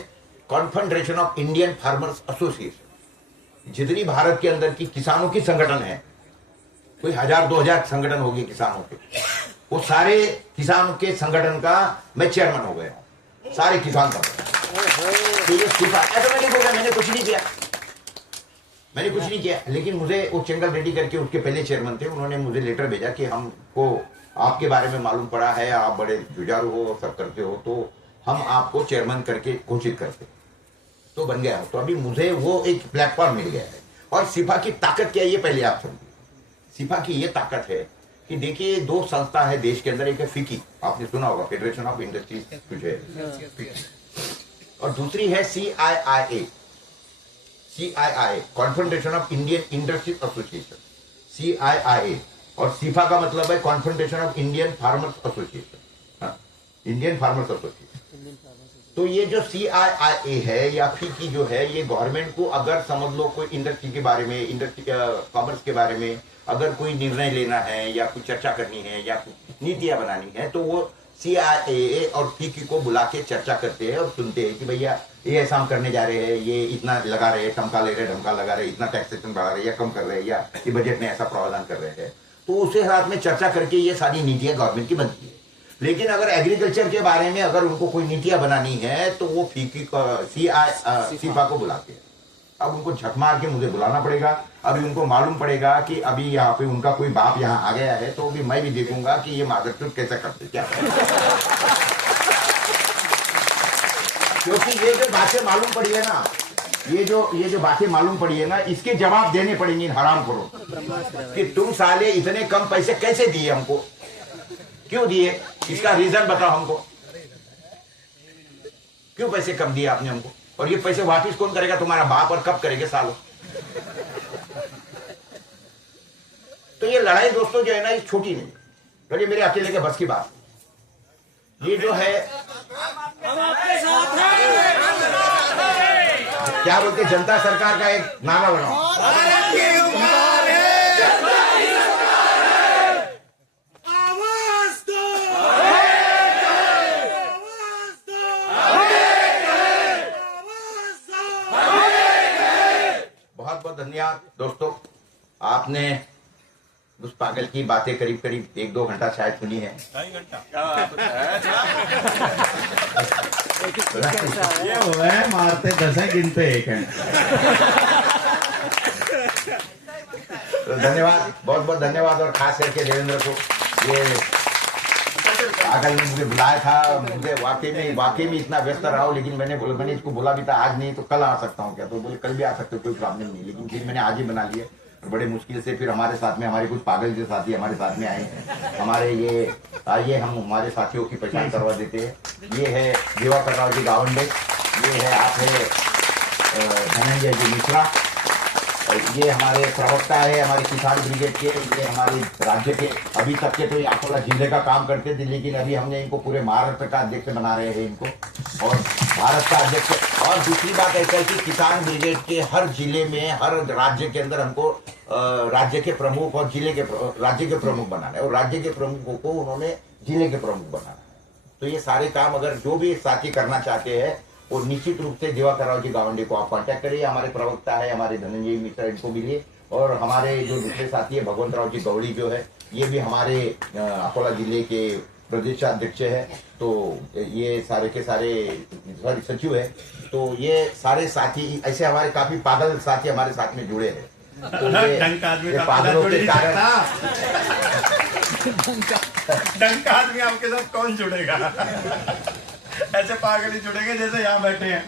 confederation of Indian farmers association. जितनी भारत के अंदर की किसानों की संगठन है, कोई 1000-2000 संगठन होगी किसानों के, वो सारे किसानों के संगठन का मैं चेयरमैन हो गया हूं, सारे किसान का। तो ये सीफा ऑटोमेटिक हो गया, मैंने कुछ नहीं किया, लेकिन मुझे वो चेंगल रेड्डी करके उसके पहले चेयरमैन थे, उन्होंने मुझे लेटर भेजा कि हमको आपके बारे में मालूम पड़ा है, आप बड़े जुझारू हो, सब करते हो, तो हम आपको चेयरमैन करके घोषित करते, तो बन गया। तो अभी मुझे वो एक प्लेटफॉर्म मिल गया है। और सिफा की ताकत क्या है ये पहले आप समझिए। सिफा की ये ताकत है कि देखिए 2 संस्था है देश के अंदर, एक है फिकी, आपने सुना होगा, फेडरेशन ऑफ इंडस्ट्रीज कुछ है, और दूसरी है CIIA, confederation of Indian industries association, CIIA। और सीफा का मतलब है confederation of Indian farmers association, Indian farmers association. तो ये जो CIIA है या फिकी जो है, ये गवर्नमेंट को अगर समझ लो कोई इंडस्ट्री के बारे में, इंडस्ट्री कॉमर्स के बारे में अगर कोई निर्णय लेना है या कुछ चर्चा करनी है या कुछ नीतियां बनानी है, तो वो CIIA और फिकी को बुला के चर्चा करते हैं और सुनते हैं कि भैया ये ऐसा हम करने जा रहे हैं, ये इतना लगा रहे हैं, टमका ले रहे हैं, ढमका लगा रहे हैं, इतना टैक्सेशन बढ़ा रहे हैं या कम कर रहे हैं, या ये बजट में ऐसा प्रावधान कर रहे हैं। तो उसे साथ में चर्चा करके ये सारी नीतियां गवर्नमेंट की बनती है। लेकिन अगर एग्रीकल्चर के बारे में अगर उनको कोई नीतियां बनानी है तो वो फीकी सीफा को बुलाते हैं। अब उनको झक मार के मुझे बुलाना पड़ेगा। अभी उनको मालूम पड़ेगा कि अभी यहाँ पे उनका कोई बाप यहाँ आ गया है, तो भी मैं भी देखूंगा कि ये मादरचोद कैसे करते क्या। क्योंकि ये जो बातें मालूम पड़ी है ना, ये जो बातें मालूम पड़ी है ना, इसके जवाब देने पड़ेंगे हराम करो कि तुम साले इतने कम पैसे कैसे दिए हमको, क्यों दिए, इसका रीजन बताओ हमको, क्यों पैसे कम दिए आपने हमको, और ये पैसे वापस कौन करेगा, तुम्हारा बाप, और कब करेंगे सालों। तो ये लड़ाई दोस्तों जो है ना, ये छोटी नहीं, तो ये मेरे अकेले के बस की बात। ये जो है क्या बोलते, जनता सरकार का एक नारा बनाओ। बहुत बहुत धन्यवाद दोस्तों, आपने उस पागल की बातें करीब करीब 1-2 घंटा शायद सुनी है। ये हो गए मारते 10 हैं, गिनते 1 हैं। तो धन्यवाद, बहुत बहुत धन्यवाद, और खास करके देवेंद्र को, ये पागल ने मुझे बुलाया था। मुझे वाकई में इतना व्यस्त रहा हूँ, लेकिन मैंने इसको बोला भी था आज नहीं तो कल आ सकता हूँ क्या, तो बोले कल भी आ सकते हो, कोई प्रॉब्लम नहीं, लेकिन फिर मैंने आज ही बना लिया। बड़े मुश्किल से फिर हमारे साथ में हमारे कुछ पागल के साथी हमारे साथ में आए हैं। हमारे ये आइए हम हमारे साथियों की पहचान करवा देते हैं। ये है दिवाकर राव जी गावंडे, ये है आप है धनंजय जी मिश्रा, ये हमारे प्रवक्ता है हमारे किसान ब्रिगेड के, ये हमारे राज्य के, अभी तक के तो ये अकोला जिले का काम करते थे, लेकिन अभी हमने इनको पूरे महाराष्ट्र का अध्यक्ष बना रहे हैं इनको, और भारत का अध्यक्ष। और दूसरी बात ऐसा है कि किसान ब्रिगेड के हर जिले में, हर राज्य के अंदर हमको राज्य के प्रमुख और राज्य के प्रमुख बनाना है, और राज्य के प्रमुखों को उन्होंने जिले के प्रमुख बनाना है। तो ये सारे काम अगर जो भी साथी करना चाहते हैं वो निश्चित रूप से दिवाकर राव जी गावंडे को आप कांटेक्ट करिए। हमारे प्रवक्ता है हमारे धनंजय मिश्रा, इनको मिलिए। और हमारे जो दूसरे साथी है भगवंत राव जी गौड़ी जो है, ये भी हमारे अकोला जिले के प्रदेशाध्यक्ष है, तो ये सारे के सारे सॉरी सचिव है, तो ये सारे साथी ऐसे हमारे काफी पागल साथी हमारे साथ में जुड़े हैं। तो डंक आदमी ये का पागलों जुड़ के नहीं कारण डंक आदमी आपके साथ कौन जुड़ेगा? ऐसे पागल ही जुड़ेंगे जैसे यहाँ बैठे हैं।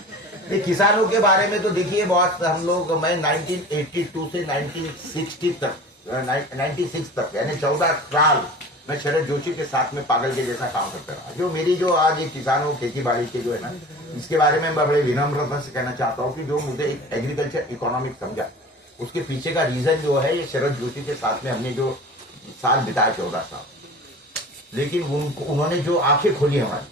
ये किसानों के बारे में तो देखिए बहुत हम लोग, मैं 1982 से 1960 तक 96 तक यानी 14 साल मैं शरद जोशी के साथ में पागल के जैसा काम करता रहा। जो मेरी जो आज ये किसानों खेती बाड़ी के जो है ना, इसके बारे में मैं बड़े विनम्रता से कहना चाहता हूँ कि जो मुझे एक एग्रीकल्चर इकोनॉमिक समझा, उसके पीछे का रीजन जो है ये शरद जोशी के साथ में हमने जो साल बिताए 14 साल, लेकिन उन्होंने जो आंखें खोली हमारी।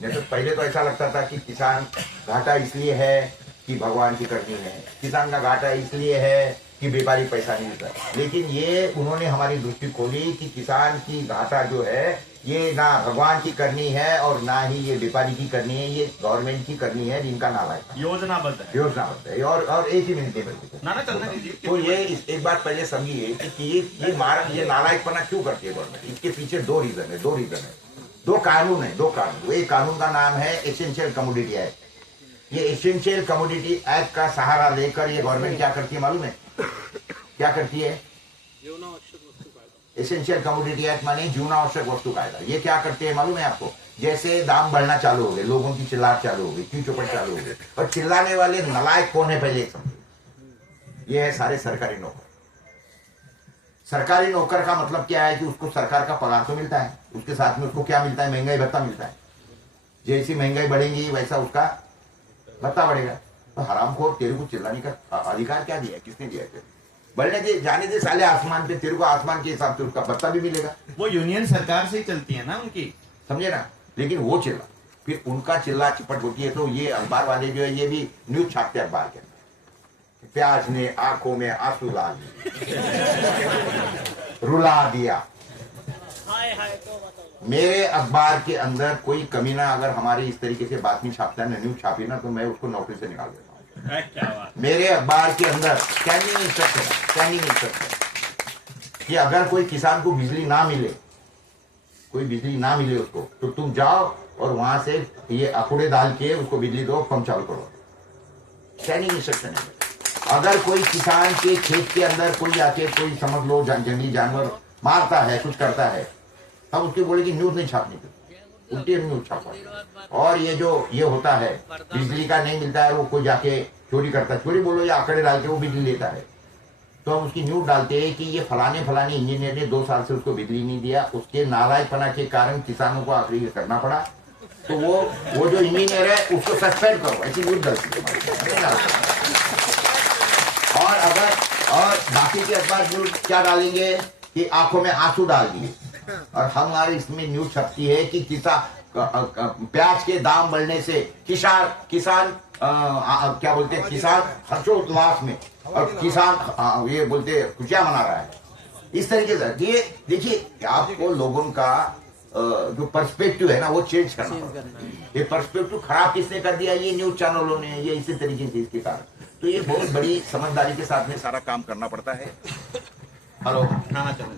जैसे पहले तो ऐसा लगता था कि किसान घाटा इसलिए है कि भगवान की करनी है, किसान का घाटा इसलिए है कि व्यापारी पैसा नहीं देता, लेकिन ये उन्होंने हमारी दृष्टि खोली कि किसान की घाटा जो है ये ना भगवान की करनी है और ना ही ये व्यापारी की करनी है, ये गवर्नमेंट की करनी है जिनका नाम है योजनाबद्ध है। योजनाबद्ध है। और एक ही मिनट में ना चलना दीजिए। तो ये एक बात पहले समझिए कि ये नालायकपना क्यों करती है गवर्नमेंट। इसके पीछे दो रीजन है, दो कानून है। एक कानून का नाम है एसेंशियल कमोडिटी एक्ट। ये एसेंशियल कमोडिटी एक्ट का सहारा लेकर ये गवर्नमेंट क्या करती है मालूम है? क्या करती है? एसेंशियल कमोडिटी एक्ट माने जीवनावश्यक वस्तु कायदा। ये क्या करते हैं मालूम है आपको? जैसे दाम बढ़ना चालू हो गए, लोगों की चिल्लाहट चालू हो गई, क्यों चौपट चालू हो गई, और चिल्लाने वाले नालायक कौन है पहले एक समझो। ये है सारे सरकारी नौकर। सरकारी नौकर का मतलब क्या है कि उसको सरकार का पगार तो मिलता है, उसके साथ में उसको क्या मिलता है? महंगाई भत्ता मिलता है। जैसी महंगाई बढ़ेगी वैसा उसका भत्ता बढ़ेगा। तो हरामखोर, तेरे को चिल्लाने का अधिकार क्या दिया? किसने दिया? बढ़ने दे, जाने दे साले आसमान पे, तेरे को आसमान के हिसाब से उसका भत्ता भी मिलेगा। वो यूनियन सरकार से ही चलती है ना उनकी, समझे ना? लेकिन वो चिल्ला, फिर उनका चिल्ला चिपट होती है। तो ये अखबार वाले जो है ये भी न्यूज छापते अखबार के अंदर, प्याज ने आंखों में आंसू ला रुला दिया। मेरे अखबार के अंदर कोई कमीना अगर हमारी इस तरीके से बातमी छापता है ना, न्यूज छापी ना, तो मैं उसको नौकरी से निकाल देता हूँ। मेरे अखबार के अंदर स्टैंडिंग इंस्ट्रक्शन कि अगर कोई किसान को बिजली ना मिले, उसको, तो तुम जाओ और वहां से ये अकूड़े डाल के उसको बिजली दो, पंप चालू करो। स्टैंडिंग इंस्ट्रक्शन है। अगर कोई किसान के खेत के अंदर कोई आके कोई समझ लो जंगली जानवर मारता है, कुछ करता है, तब उसकी बोलेगी न्यूज नहीं छापनी, उल्टी न्यूज छापा। और ये जो ये होता है बिजली का नहीं मिलता है, वो कोई जाके चोरी करता है, चोरी बोलो या आंकड़े डाल के वो बिजली लेता है, तो हम उसकी न्यूज डालते हैं कि ये फलाने इंजीनियर ने 2 साल से उसको बिजली नहीं दिया, उसके नालायकपना के कारण किसानों को आखिरी ये करना पड़ा, तो वो जो इंजीनियर है उसको सस्पेंड करो। ऐसी न्यूज डालती है। और बाकी के अखबार न्यूज क्या डालेंगे कि आंखों में आंसू डाल दिए, और हमारे इसमें न्यूज छपती है कि प्याज के दाम बढ़ने से किसान क्या बोलते हैं, किसान हर्षोल्लास में, और किसान ये बोलते खुशियां मना रहा है। इस तरीके से ये देखिए, आपको लोगों का जो पर्सपेक्टिव है ना वो चेंज करना पड़ता है। ये पर्सपेक्टिव खराब किसने कर दिया? ये न्यूज चैनलों ने, ये इसी तरीके से इसके कारण। तो ये बहुत बड़ी समझदारी के साथ में सारा काम करना पड़ता है। हेलो, हाँ चलो।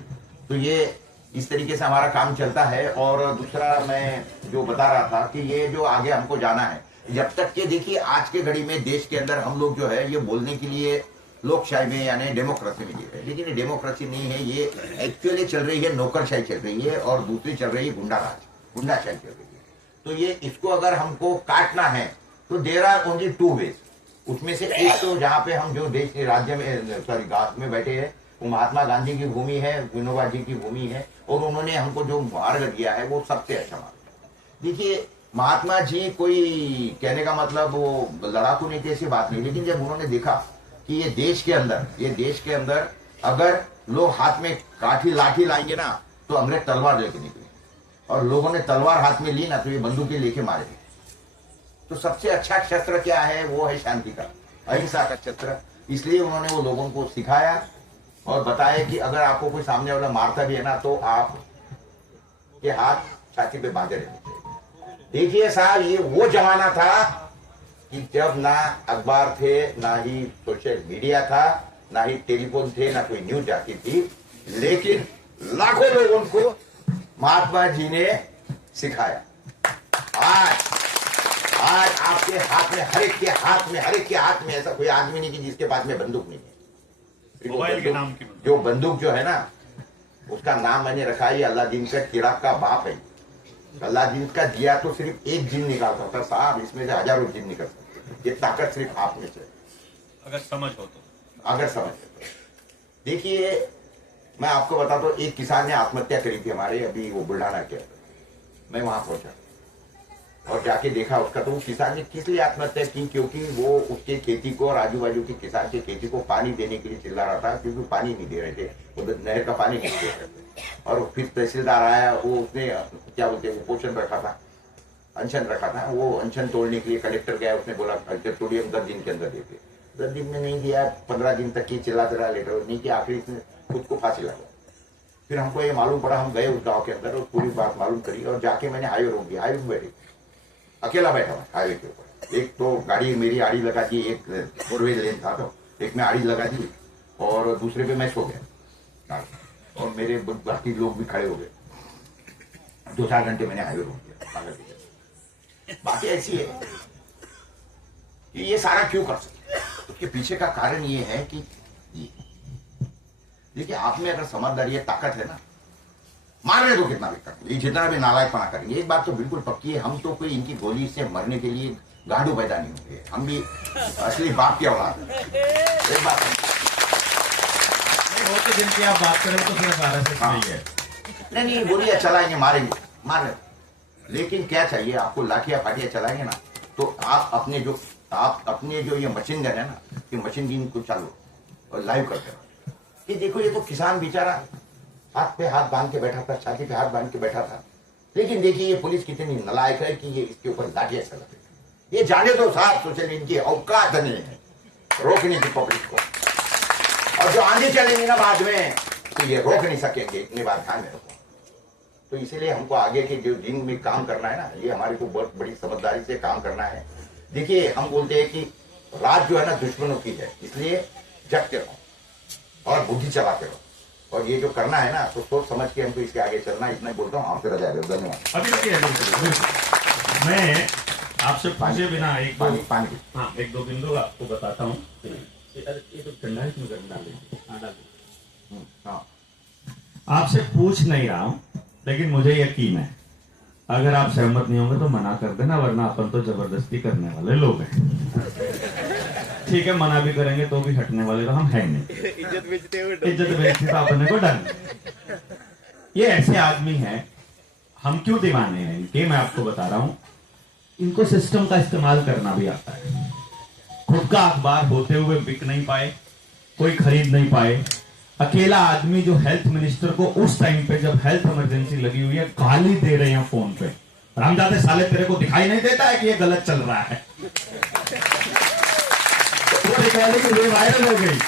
तो ये इस तरीके से हमारा काम चलता है। और दूसरा मैं जो बता रहा था कि ये जो आगे हमको जाना है, जब तक के देखिए आज के घड़ी में देश के अंदर हम लोग जो है ये बोलने के लिए लोकशाही में यानी डेमोक्रेसी में जी रहे हैं, लेकिन ये डेमोक्रेसी नहीं है, ये एक्चुअली चल रही है नौकरशाही चल रही है, और दूसरी चल रही है गुंडाशाही चल रही है। तो ये इसको अगर हमको काटना है तो देयर आर ओनली 2 वेज। उसमें से एक तो जहाँ पे हम जो देश के राज्य में गांव में बैठे हैं, वो महात्मा गांधी की भूमि है, विनोबा जी की भूमि है, और उन्होंने हमको जो मार्ग दिया है वो सबसे अच्छा मार्ग। देखिए, महात्मा जी कोई कहने का मतलब वो लड़ाकू नहीं थे, ऐसी बात नहीं, लेकिन जब उन्होंने देखा कि ये देश के अंदर अगर लोग हाथ में लाठी लाएंगे ना, तो अंग्रेज तलवार लेके निकले, और लोगों ने तलवार हाथ में ली ना, तो ये बंदूकें लेके मारे। तो सबसे अच्छा शस्त्र क्या है? वो है शांति का, अहिंसा का शस्त्र। इसलिए उन्होंने वो लोगों को सिखाया और बताया कि अगर आपको कोई सामने वाला मारता भी है ना, तो आप के हाथ छाती पे बांधे रहने चाहिए। देखिए साहब, ये वो जमाना था कि जब ना अखबार थे, ना ही सोशल मीडिया था, ना ही टेलीफोन थे, ना कोई न्यूज आती थी, लेकिन लाखों लोगों को महात्मा जी ने सिखाया। आज आज आपके हाथ में, हर एक के हाथ में ऐसा कोई आदमी नहीं कि जिसके पास में बंदूक नहीं है। मोबाइल के नाम की बंदूक। जो बंदूक जो है ना, उसका नाम मैंने रखा है अल्लादीन का चिराग का बाप है। अल्लादीन का दिया तो सिर्फ एक जिन निकाल सकता साहब, इसमें से हजारों जिन निकल सकते। ये ताकत सिर्फ आप में से, अगर समझ हो तो। अगर समझ तो। देखिए मैं आपको बताता हूँ, एक किसान ने आत्महत्या करी थी हमारे, अभी वो बुल्ढाना के। मैं वहां पहुंचा और जाके देखा उसका, तो वो किसान ने किस लिए आत्महत्या की, क्योंकि वो उसके खेती को और आजू बाजू के किसान के खेती को पानी देने के लिए चिल्ला रहा था, क्योंकि पानी नहीं दे रहे थे, वो नहर का पानी नहीं दे रहे थे। और फिर तहसीलदार आया, वो उसने क्या बोलते हैं कुपोषण रखा था, अनशन रखा था, वो अनशन तोड़ने के लिए कलेक्टर गया, उसने बोला पेट्रोलियम 10 दिन के अंदर देते। 10 दिन में नहीं दिया, 15 दिन तक ये चिल्लाते रहा, लेटर नहीं किया, आखिर इसने खुद को फांसी लगा। फिर हमको ये मालूम पड़ा, हम गए उस गाँव के अंदर और पूरी बात मालूम करी, और जाके मैंने हाईवे रोक दिया। हाईवे में बैठे, अकेला बैठा हुआ हाईवे के ऊपर। एक तो गाड़ी मेरी आड़ी लगा दी, एक 4-वे लेन था तो एक में आड़ी लगा दी, और दूसरे पे मैं सो गया, और मेरे बाकी लोग भी खड़े हो गए। 2-4 घंटे मैंने हाईवे रोक दिया। बाकी ऐसी है कि ये सारा क्यों कर सकते, उसके पीछे का कारण ये है कि देखिए आप में अगर समझदारी है, ताकत है ना, मारने दो कितना भी कर, ये जितना भी नालायकपना करेंगे। एक बात तो बिल्कुल पक्की है, हम तो कोई इनकी गोली से मरने के लिए गाड़ू पैदा नहीं होंगे, हम भी असली बाप की औलाद है। एक बात नहीं, वो तो जिनकी आप बात करें तो फिर RSS नहीं है। नहीं गोलियां चलाएंगे, मारेंगे, मारने, लेकिन क्या चाहिए आपको, लाठियां फाटियां चलाएंगे ना, तो आप अपने जो ये मशीन गन है ना, ये मशीन गन को चालू और लाइव करते रहो कि देखो ये तो किसान बेचारा हाथ पे हाथ बांध के बैठा था, छाती पे हाथ बांध के बैठा था, लेकिन देखिए ये पुलिस कितनी नालायक है कि ये इसके ऊपर लाठियां चला रही है। ये जाने दो साहब, सोचेंगे इनकी औकात नहीं है रोकने की पब्लिक को, और जो आगे चलेंगे ना बाद में तो ये रोक नहीं सकेंगे, इतनी बात ध्यान में रखो। तो इसीलिए हमको आगे के जो दिन में काम करना है ना, ये हमारे को बहुत बड़ी समझदारी से काम करना है। देखिए हम बोलते हैं कि रात जो है ना दुश्मनों की है, इसलिए जगते रहो और बुद्धि चलाते रहो, और ये जो करना है ना तो सोच समझ के हमको इसके आगे चलना। इतना बोलता हूँ, आपसे रजा दे, धन्यवाद। अभी मैं आपसे पूछे बिना पानी हाँ 1-2 बिंदु आपको बताता हूँ। ये तो ठंडा है, इसमें गर्म डाल दीजिए। हाँ आपसे पूछ नहीं रहा हूँ, लेकिन मुझे यकीन है अगर आप सहमत नहीं होंगे तो मना कर देना, वरना अपन तो जबरदस्ती करने वाले लोग हैं। ठीक है, मना भी करेंगे तो भी हटने वाले तो हम है नहीं। इज्जत बेचते तो अपने को डर। ये ऐसे आदमी हैं, हम क्यों दीवाने हैं इनके, मैं आपको बता रहा हूं। इनको सिस्टम का इस्तेमाल करना भी आता है। खुद का अखबार होते हुए बिक नहीं पाए, कोई खरीद नहीं पाए। अकेला आदमी जो हेल्थ मिनिस्टर को उस टाइम पे जब हेल्थ इमरजेंसी लगी हुई है गाली दे रहे हैं फोन पे, रामजादे साले तेरे को दिखाई नहीं देता है कि ये गलत चल रहा है। तो वायरल हो गई।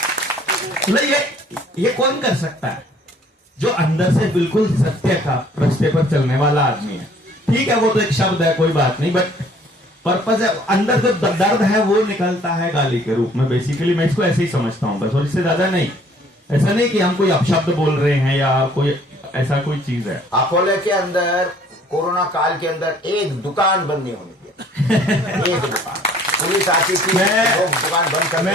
ये कौन कर सकता है जो अंदर से बिल्कुल सत्य का रास्ते पर चलने वाला आदमी है। ठीक है, वो तो एक शब्द है, कोई बात नहीं, बट पर्पज है, अंदर जो दर्द है वो निकलता है गाली के रूप में। बेसिकली मैं इसको ऐसे ही समझता हूं बस, और इससे ज्यादा नहीं। ऐसा नहीं कि हम कोई अपशब्द बोल रहे हैं या कोई ऐसा कोई चीज है। अकोले के अंदर कोरोना काल के अंदर एक दुकान बंद नहीं होनी चाहिए। एक दुकान पुलिस आती थी, लोग दुकान बंद करते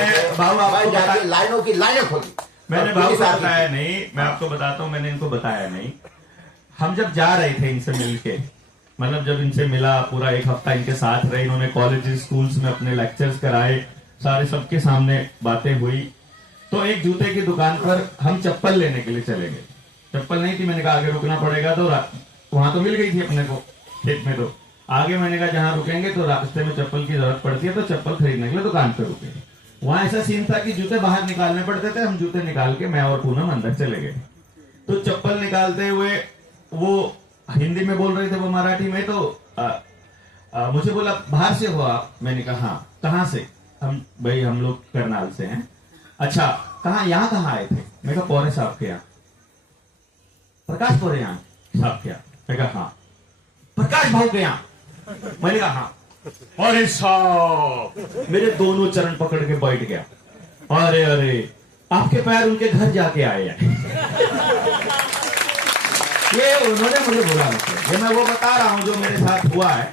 थे, लाइनों की लाइनें खोली। मैंने बाबू को बताया नहीं, मैं आपको बताता हूँ, मैंने इनको बताया नहीं। हम जब जा रहे थे इनसे मिलके, मतलब जब इनसे मिला, पूरा 1 हफ्ता इनके साथ रहे, इन्होंने कॉलेजेस स्कूल्स में अपने लेक्चर्स कराए, सारे सबके सामने बातें हुई। तो एक जूते की दुकान पर हम चप्पल लेने के लिए चले गए। चप्पल नहीं थी, मैंने कहा आगे रुकना पड़ेगा, तो वहां तो मिल गई थी अपने को खेत में। तो आगे मैंने कहा जहां रुकेंगे तो रास्ते में चप्पल की जरूरत पड़ती है, तो चप्पल खरीदने के लिए दुकान पे रुके। वहां ऐसा सीन था कि जूते बाहर निकालने पड़ते थे। हम जूते निकाल के मैं और पूनम अंदर चले गए। तो चप्पल निकालते हुए वो हिंदी में बोल रहे थे, वो मराठी में। तो मुझे बोला बाहर से हो आप? मैंने कहा हाँ। कहाँ से? हम लोग करनाल से हैं। अच्छा, यहाँ कहाँ आए थे? मैं कहा पौरे साहब के यहाँ। प्रकाश पौरे यहाँ साहब के यहाँ? मैं कहा हाँ। प्रकाश भाव के यहाँ? मैंने कहा हाँ। अरे साहब, मेरे दोनों चरण पकड़ के बैठ गया। अरे अरे, आपके पैर उनके घर जाके आए हैं। ये उन्होंने मुझे बोला। ये मैं वो बता रहा हूं जो मेरे साथ हुआ है।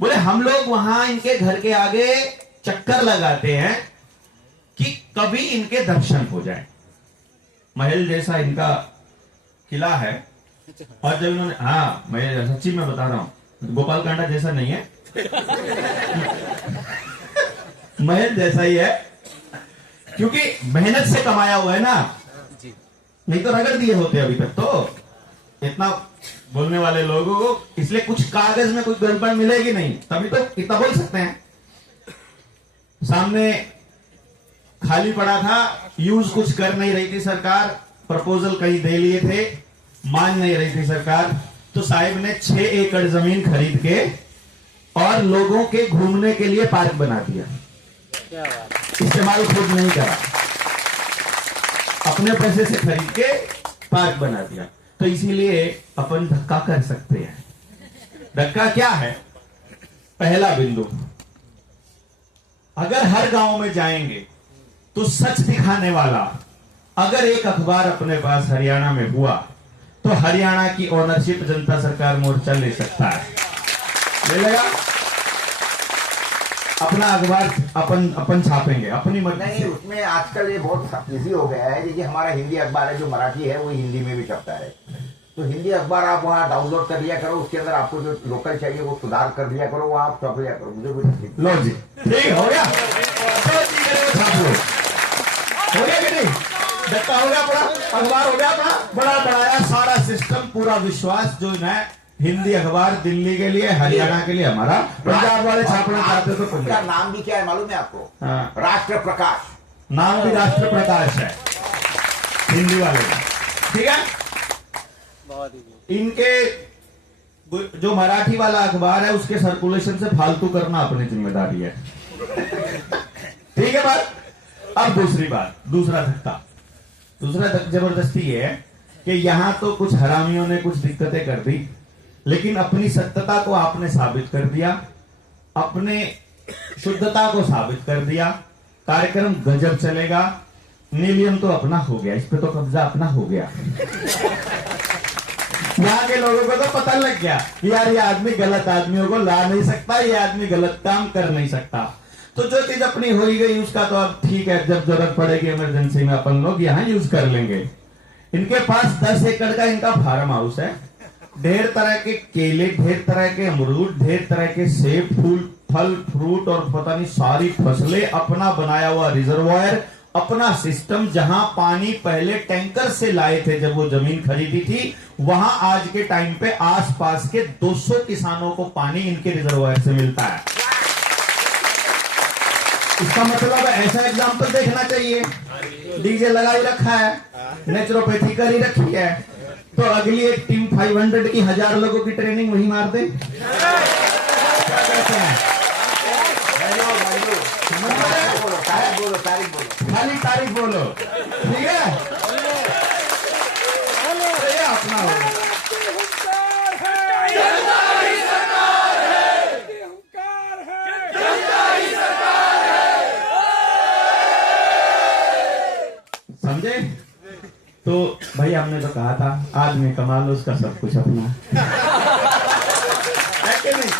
बोले हम लोग वहां इनके घर के आगे चक्कर लगाते हैं कि कभी इनके दर्शन हो जाए। महल जैसा इनका किला है, और जब इन्होंने, हाँ मैं सच्ची में बता रहा हूं, गोपाल कांडा जैसा नहीं है, महल जैसा ही है, क्योंकि मेहनत से कमाया हुआ है ना, नहीं तो रगड़ दिए होते अभी तक। तो इतना बोलने वाले लोगों को, इसलिए कुछ कागज में कुछ गड़बड़ मिलेगी नहीं, तभी तो इतना बोल सकते हैं। सामने खाली पड़ा था, यूज कुछ कर नहीं रही थी सरकार, प्रपोजल कहीं दे लिए थे, मान नहीं रही थी सरकार, तो साहिब ने 6 एकड़ जमीन खरीद के और लोगों के घूमने के लिए पार्क बना दिया। इस्तेमाल खुद नहीं करा, अपने पैसे से खरीद के पार्क बना दिया। तो इसीलिए अपन धक्का कर सकते हैं। धक्का क्या है? पहला बिंदु, अगर हर गांव में जाएंगे तो सच दिखाने वाला अगर एक अखबार अपने पास हरियाणा में हुआ तो हरियाणा की ओनरशिप जनता सरकार मोर्चा ले सकता है, ले लेगा। अपना अखबार अपन छापेंगे अपनी मर्जी नहीं, से। उसमें आजकल ये बहुत इजी हो गया है। देखिए हमारा हिंदी अखबार है, जो मराठी है वो हिंदी में भी छपता है, तो हिंदी अखबार आप वहाँ डाउनलोड कर लिया करो, उसके अंदर आपको जो लोकल चाहिए वो सुधार कर लिया करो, वो आप छाप लिया करो, मुझे कोई तकलीफ लो जी, ठीक हो गया, हो गया कि नहीं? धक्का हो गया अपना, अखबार हो गया अपना, बड़ा बढ़ाया सारा सिस्टम, पूरा विश्वास जो है हिंदी अखबार दिल्ली के लिए, हरियाणा के लिए, हमारा पंजाब वाले छापना चाहते तो उसका पंजाब। नाम भी क्या है मालूम है आपको? हाँ। राष्ट्र प्रकाश। नाम भी राष्ट्र प्रकाश है हिंदी वाले का, ठीक है। इनके जो मराठी वाला अखबार है उसके सर्कुलेशन से फालतू करना अपनी जिम्मेदारी है, ठीक है बात। अब दूसरी बात, दूसरा धक्का जबरदस्ती ये है कि यहां तो कुछ हरामियों ने कुछ दिक्कतें कर दी, लेकिन अपनी सत्यता को आपने साबित कर दिया, अपने शुद्धता को साबित कर दिया, कार्यक्रम गजब चलेगा, निलियम तो अपना हो गया, इस पे तो कब्जा अपना हो गया। यहाँ के लोगों को तो पता लग गया कि यार ये आदमी गलत आदमियों को ला नहीं सकता, ये आदमी गलत काम कर नहीं सकता। तो जो चीज अपनी हो ही गई उसका तो अब ठीक है, जब जरूरत पड़ेगी इमरजेंसी में अपन लोग यहाँ यूज कर लेंगे। इनके पास 10 एकड़ का इनका फार्म हाउस है, ढेर तरह के केले, ढेर तरह के अमरूद, ढेर तरह के सेब, फल फ्रूट और पता नहीं सारी फसलें, अपना बनाया हुआ रिजर्वायर, अपना सिस्टम। जहां पानी पहले टैंकर से लाए थे जब वो जमीन खरीदी थी, वहां आज के टाइम पे आसपास के 200 किसानों को पानी इनके रिजर्वायर से मिलता है। इसका मतलब ऐसा एग्जाम्पल देखना चाहिए। डीजे लगा ही रखा है, नेचुरोपैथी कर ही रखी है, तो अगली एक टीम 500 की 1000 लोगों की ट्रेनिंग वही मार दे। क्या कहते हैं? तारीख बोलो। खाली तारीख बोलो, ठीक है। तो ये अपना होगा। समझे? तो भाई हमने तो कहा था आदमी कमा लो उसका सब कुछ अपना है कि नहीं?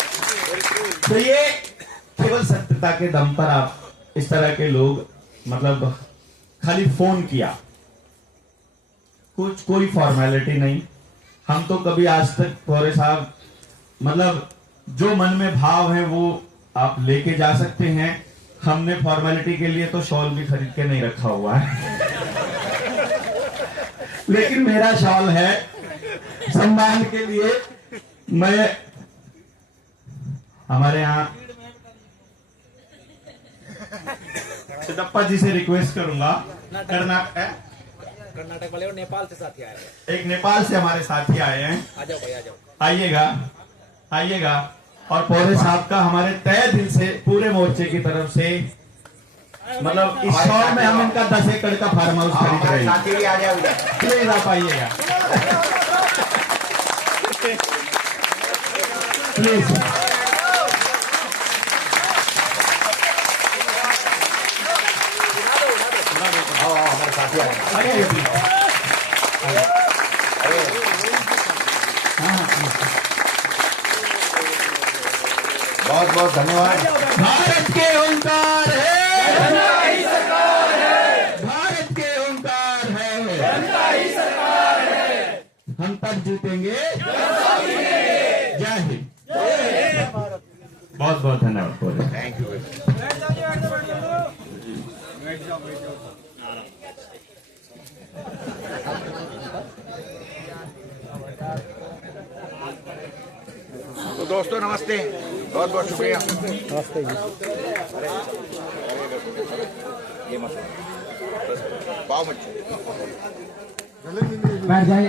तो ये केवल सत्यता के दम पर आप इस तरह के लोग, मतलब खाली फोन किया, कुछ कोई फॉर्मेलिटी नहीं। हम तो कभी आज तक थोड़े साहब, मतलब जो मन में भाव है वो आप लेके जा सकते हैं। हमने फॉर्मेलिटी के लिए तो शॉल भी खरीद के नहीं रखा हुआ है लेकिन मेरा शॉल है सम्मान के लिए। मैं हमारे यहाँ सिद्धप्पा जी से रिक्वेस्ट करूंगा, कर्नाटक वाले और नेपाल से साथी आए हैं। एक नेपाल से हमारे साथी आए हैं, आ जाओ भाई, आ जाओ। आइएगा। और पौरे साहब का हमारे तय दिल से पूरे मोर्चे की तरफ से, मतलब इस शॉल में हम इनका 10 एकड़ का फार्म हाउस खरीद रहे हैं। आ जाओ, प्लीज आप आइएगा प्लीज। आइए प्लीज। हाँ बहुत धन्यवाद। भारत के ओंकार है, भारत के ओंकार है, हम तब जीतेंगे। जय हिंद। बहुत बहुत धन्यवाद। Thank you. तो दोस्तों नमस्ते, बहुत बहुत शुक्रिया। ये मत पाव मत बैठ जाए।